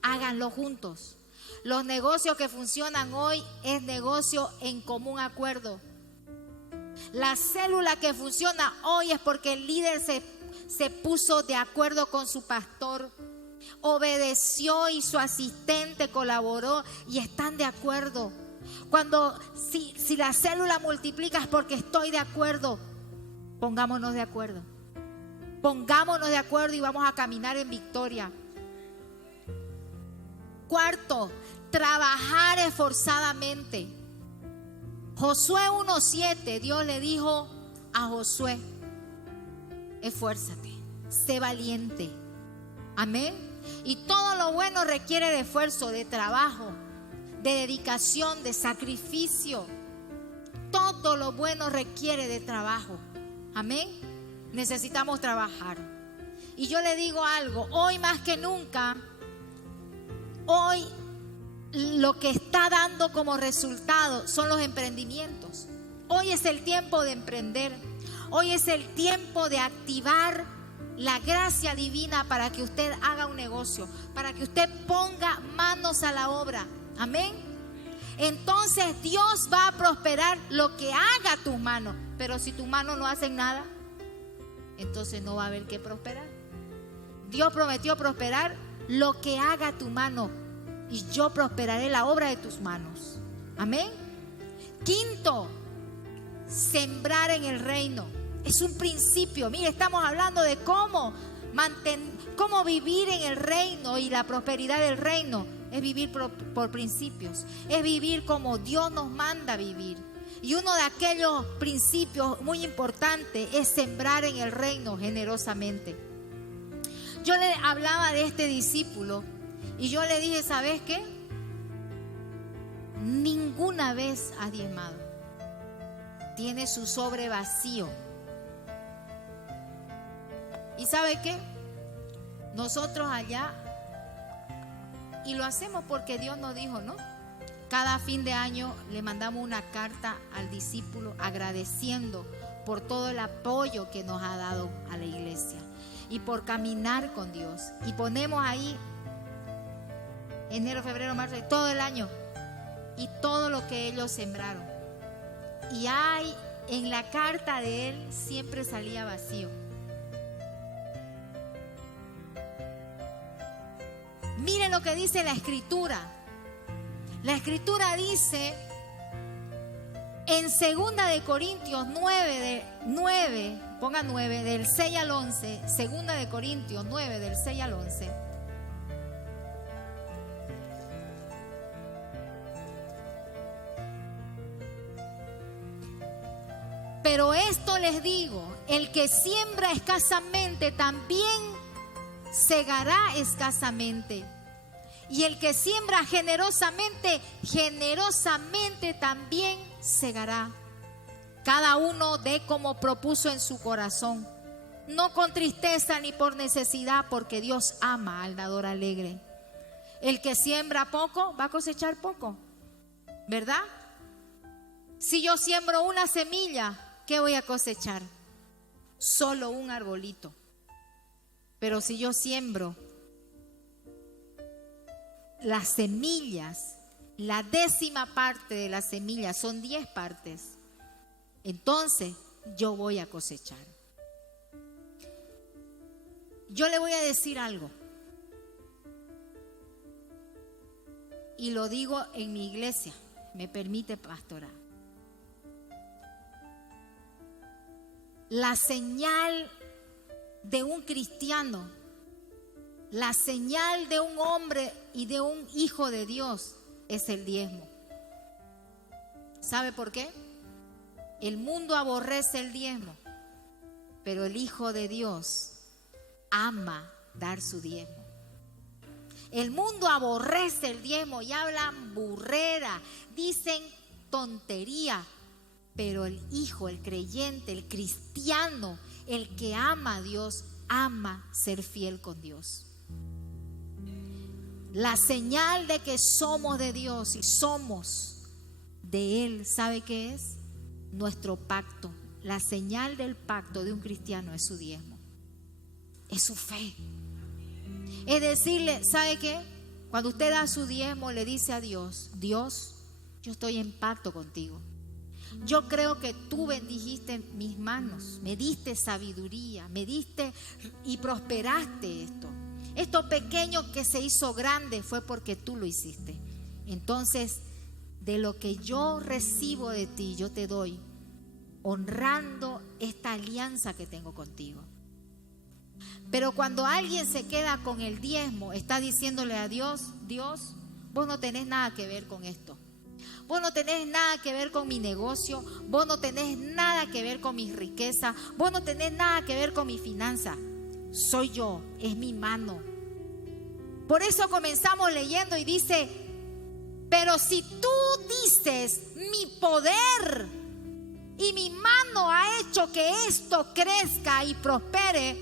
Háganlo juntos. Los negocios que funcionan hoy es negocio en común acuerdo. La célula que funciona hoy es porque el líder se puso de acuerdo con su pastor, obedeció y su asistente colaboró y están de acuerdo. Si la célula multiplica es porque estoy de acuerdo. Pongámonos de acuerdo. Pongámonos de acuerdo y vamos a caminar en victoria. Cuarto, trabajar esforzadamente. Josué 1:7, Dios le dijo a Josué: esfuérzate, sé valiente. Amén. Y todo lo bueno requiere de esfuerzo, de trabajo, de dedicación, de sacrificio. Todo lo bueno requiere de trabajo. Amén. Necesitamos trabajar. Y yo le digo algo, hoy más que nunca, hoy lo que está dando como resultado son los emprendimientos. Hoy es el tiempo de emprender. Hoy es el tiempo de activar la gracia divina para que usted haga un negocio, para que usted ponga manos a la obra. Amén. Entonces Dios va a prosperar lo que haga tus manos. Pero si tus manos no hacen nada, entonces no va a haber que prosperar. Dios prometió prosperar lo que haga tu mano, y yo prosperaré la obra de tus manos. Amén. Quinto, sembrar en el reino. Es un principio. Mire, estamos hablando de cómo vivir en el reino, y la prosperidad del reino es vivir por principios. Es vivir como Dios nos manda vivir. Y uno de aquellos principios muy importantes es sembrar en el reino generosamente. Yo le hablaba de este discípulo y yo le dije: ¿sabes qué? Ninguna vez ha diezmado. Tiene su sobre vacío. ¿Y sabe qué? Nosotros allá, y lo hacemos porque Dios nos dijo, ¿no? Cada fin de año le mandamos una carta al discípulo agradeciendo por todo el apoyo que nos ha dado a la iglesia y por caminar con Dios. Y ponemos ahí enero, febrero, marzo, todo el año, y todo lo que ellos sembraron. Y en la carta de él siempre salía vacío. Miren lo que dice la Escritura. La Escritura dice en 2 de Corintios 9, ponga 9, del 6 al 11, 2 de Corintios 9, del 6 al 11. Pero esto les digo, el que siembra escasamente también segará escasamente. Y el que siembra generosamente, generosamente también segará. Cada uno dé como propuso en su corazón, no con tristeza ni por necesidad, porque Dios ama al dador alegre. El que siembra poco va a cosechar poco, ¿verdad? Si yo siembro una semilla, ¿qué voy a cosechar? Solo un arbolito. Pero si yo siembro las semillas, la 10ª parte de las semillas, son 10 partes, entonces yo voy a cosechar. Yo le voy a decir algo, y lo digo en mi iglesia, me permite pastorar. La señal de un cristiano, la señal de un hombre y de un hijo de Dios es el diezmo. ¿Sabe por qué? El mundo aborrece el diezmo, pero el Hijo de Dios ama dar su diezmo. El mundo aborrece el diezmo y hablan burrera, dicen tontería, pero el hijo, el creyente, el cristiano, el que ama a Dios, ama ser fiel con Dios. La señal de que somos de Dios y somos de Él, ¿sabe qué es? Nuestro pacto. La señal del pacto de un cristiano es su diezmo, es su fe. Es decirle, ¿sabe qué? Cuando usted da su diezmo, le dice a Dios: Dios, yo estoy en pacto contigo. Yo creo que tú bendijiste mis manos, me diste sabiduría, me diste y prosperaste esto. Esto pequeño que se hizo grande fue porque tú lo hiciste. Entonces, de lo que yo recibo de ti, yo te doy, honrando esta alianza que tengo contigo. Pero cuando alguien se queda con el diezmo, está diciéndole a Dios: Dios, vos no tenés nada que ver con esto. Vos no tenés nada que ver con mi negocio. Vos no tenés nada que ver con mis riquezas. Vos no tenés nada que ver con mi finanza. Soy yo, es mi mano. Por eso comenzamos leyendo y dice: pero si tú dices, mi poder y mi mano ha hecho que esto crezca y prospere,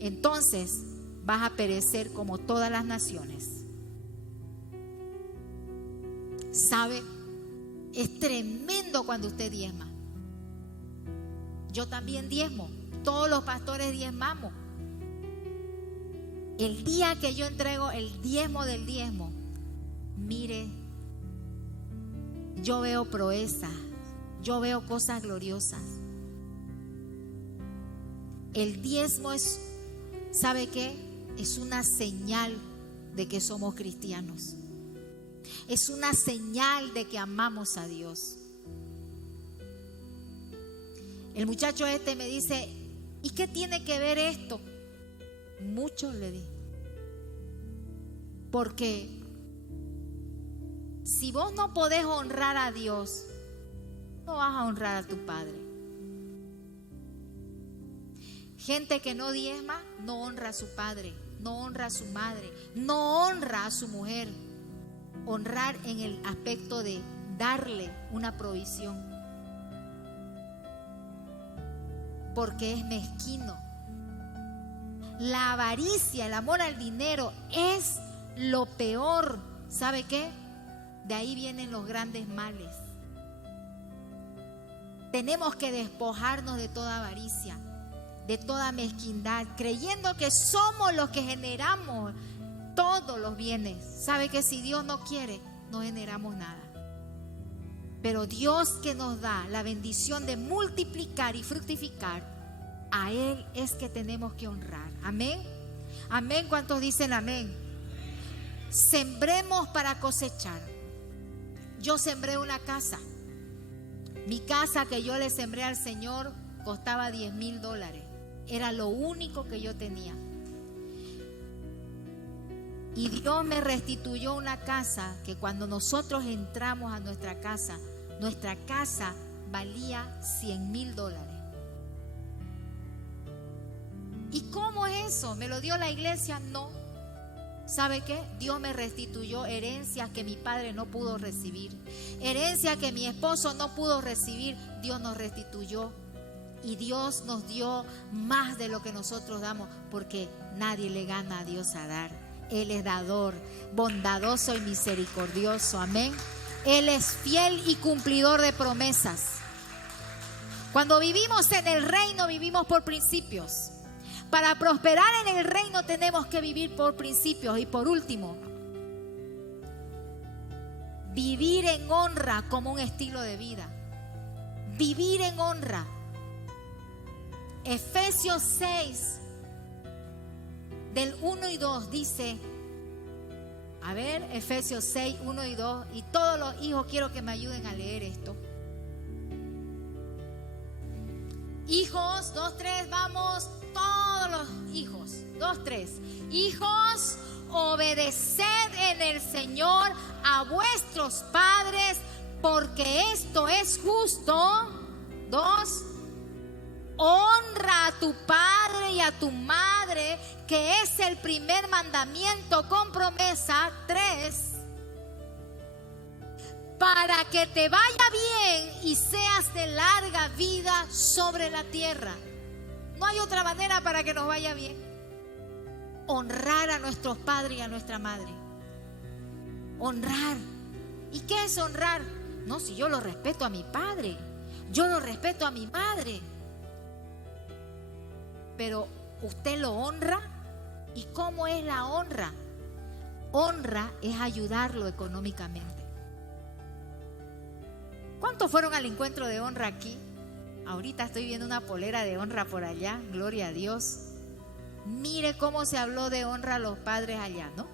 entonces vas a perecer como todas las naciones. ¿Sabe? Es tremendo cuando usted diezma. Yo también diezmo. Todos los pastores diezmamos. El día que yo entrego el diezmo del diezmo, mire, yo veo proezas, yo veo cosas gloriosas. El diezmo es, ¿sabe qué? Es una señal de que somos cristianos. Es una señal de que amamos a Dios. El muchacho este me dice: ¿y qué tiene que ver esto? Mucho, le di. Porque si vos no podés honrar a Dios, no vas a honrar a tu padre. Gente que no diezma no honra a su padre, no honra a su madre, no honra a su mujer. Honrar en el aspecto de darle una provisión, porque es mezquino. La avaricia, el amor al dinero es lo peor. ¿Sabe qué? De ahí vienen los grandes males. Tenemos que despojarnos de toda avaricia, de toda mezquindad, creyendo que somos los que generamos todos los bienes. ¿Sabe que si Dios no quiere, no generamos nada? Pero Dios, que nos da la bendición de multiplicar y fructificar, a Él es que tenemos que honrar. Amén. Amén. ¿Cuántos dicen amén? Sembremos para cosechar. Yo sembré una casa. Mi casa que yo le sembré al Señor costaba $10,000. Era lo único que yo tenía. Y Dios me restituyó una casa que cuando nosotros entramos a nuestra casa valía $100,000. ¿Y cómo es eso? ¿Me lo dio la iglesia? No. ¿Sabe qué? Dios me restituyó herencias que mi padre no pudo recibir. Herencias que mi esposo no pudo recibir, Dios nos restituyó. Y Dios nos dio más de lo que nosotros damos, porque nadie le gana a Dios a dar. Él es dador, bondadoso y misericordioso. Amén. Él es fiel y cumplidor de promesas. Cuando vivimos en el reino, vivimos por principios. Para prosperar en el reino tenemos que vivir por principios. Y por último, vivir en honra como un estilo de vida. Vivir en honra. Efesios 6, del 1 y 2 dice, a ver, Efesios 6, 1 y 2, y todos los hijos quiero que me ayuden a leer esto. Hijos, 2, 3, vamos, todos los hijos, 2, 3. Hijos, obedeced en el Señor a vuestros padres, porque esto es justo. 2, honra a tu padre y a tu madre, que es el primer mandamiento con promesa. 3, para que te vaya bien y seas de larga vida sobre la tierra. No hay otra manera para que nos vaya bien. Honrar a nuestros padres y a nuestra madre. Honrar. ¿Y qué es honrar? No, si yo lo respeto a mi padre, yo lo respeto a mi madre. Pero ¿usted lo honra? ¿Y cómo es la honra? Honra es ayudarlo económicamente. ¿Cuántos fueron al encuentro de honra aquí? Ahorita estoy viendo una polera de honra por allá, gloria a Dios. Mire cómo se habló de honra a los padres allá, ¿no?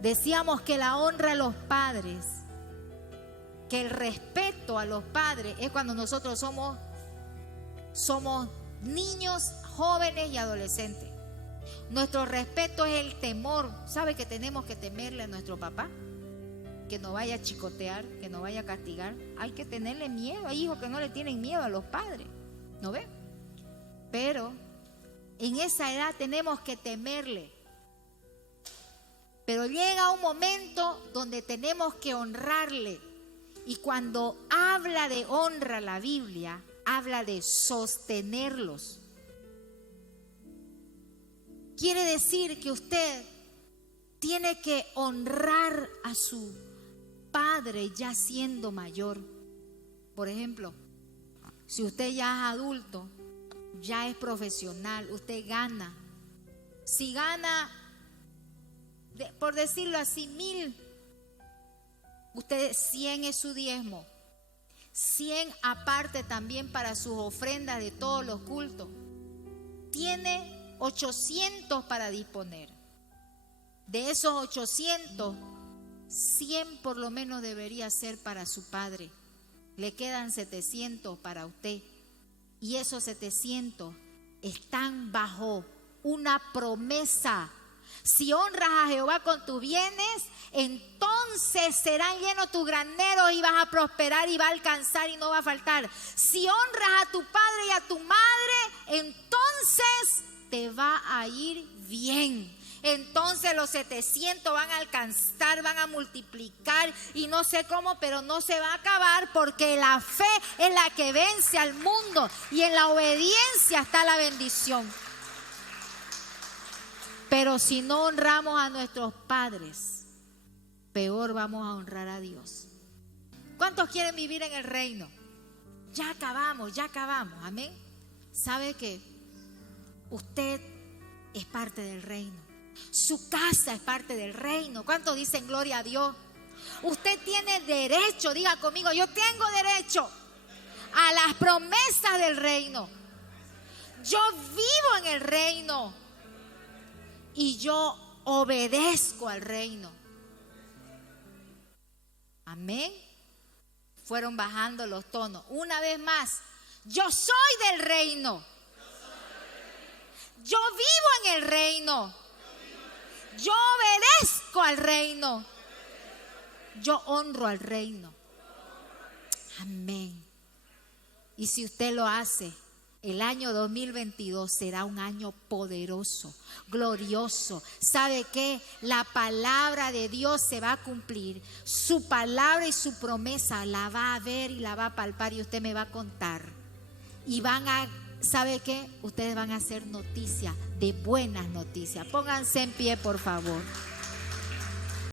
Decíamos que la honra a los padres, que el respeto a los padres es cuando nosotros somos niños, jóvenes y adolescentes. Nuestro respeto es el temor. ¿Sabe que tenemos que temerle a nuestro papá? Que no vaya a chicotear, que no vaya a castigar. Hay que tenerle miedo. Hay hijos que no le tienen miedo a los padres, ¿no ve? Pero en esa edad tenemos que temerle. Pero llega un momento donde tenemos que honrarle. Y cuando habla de honra la Biblia, habla de sostenerlos. Quiere decir que usted tiene que honrar a su padre ya siendo mayor. Por ejemplo, si usted ya es adulto, ya es profesional, usted gana. Si gana, por decirlo así, 1,000, usted 100 es su diezmo. 100 aparte también para sus ofrendas de todos los cultos. Tiene 800 para disponer. De esos 800, 100 por lo menos debería ser para su padre. Le quedan 700 para usted. Y esos 700 están bajo una promesa. Si honras a Jehová con tus bienes, entonces serán llenos tus graneros y vas a prosperar y va a alcanzar y no va a faltar. Si honras a tu padre y a tu madre, entonces te va a ir bien. Entonces los 700 van a alcanzar, van a multiplicar y no sé cómo, pero no se va a acabar, porque la fe es la que vence al mundo y en la obediencia está la bendición. Pero si no honramos a nuestros padres, peor vamos a honrar a Dios. ¿Cuántos quieren vivir en el reino? Ya acabamos, amén. ¿Sabe qué? Usted es parte del reino. Su casa es parte del reino. ¿Cuántos dicen gloria a Dios? Usted tiene derecho, diga conmigo, yo tengo derecho a las promesas del reino. Yo vivo en el reino y yo obedezco al reino. Amén. Fueron bajando los tonos. Una vez más, yo soy del reino. Yo vivo en el reino. Yo obedezco al reino. Yo honro al reino. Amén. Y si usted lo hace, el año 2022 será un año poderoso, glorioso. ¿Sabe qué? La palabra de Dios se va a cumplir. Su palabra y su promesa la va a ver y la va a palpar y usted me va a contar. Y ¿sabe qué? Ustedes van a hacer noticia, de buenas noticias. Pónganse en pie, por favor.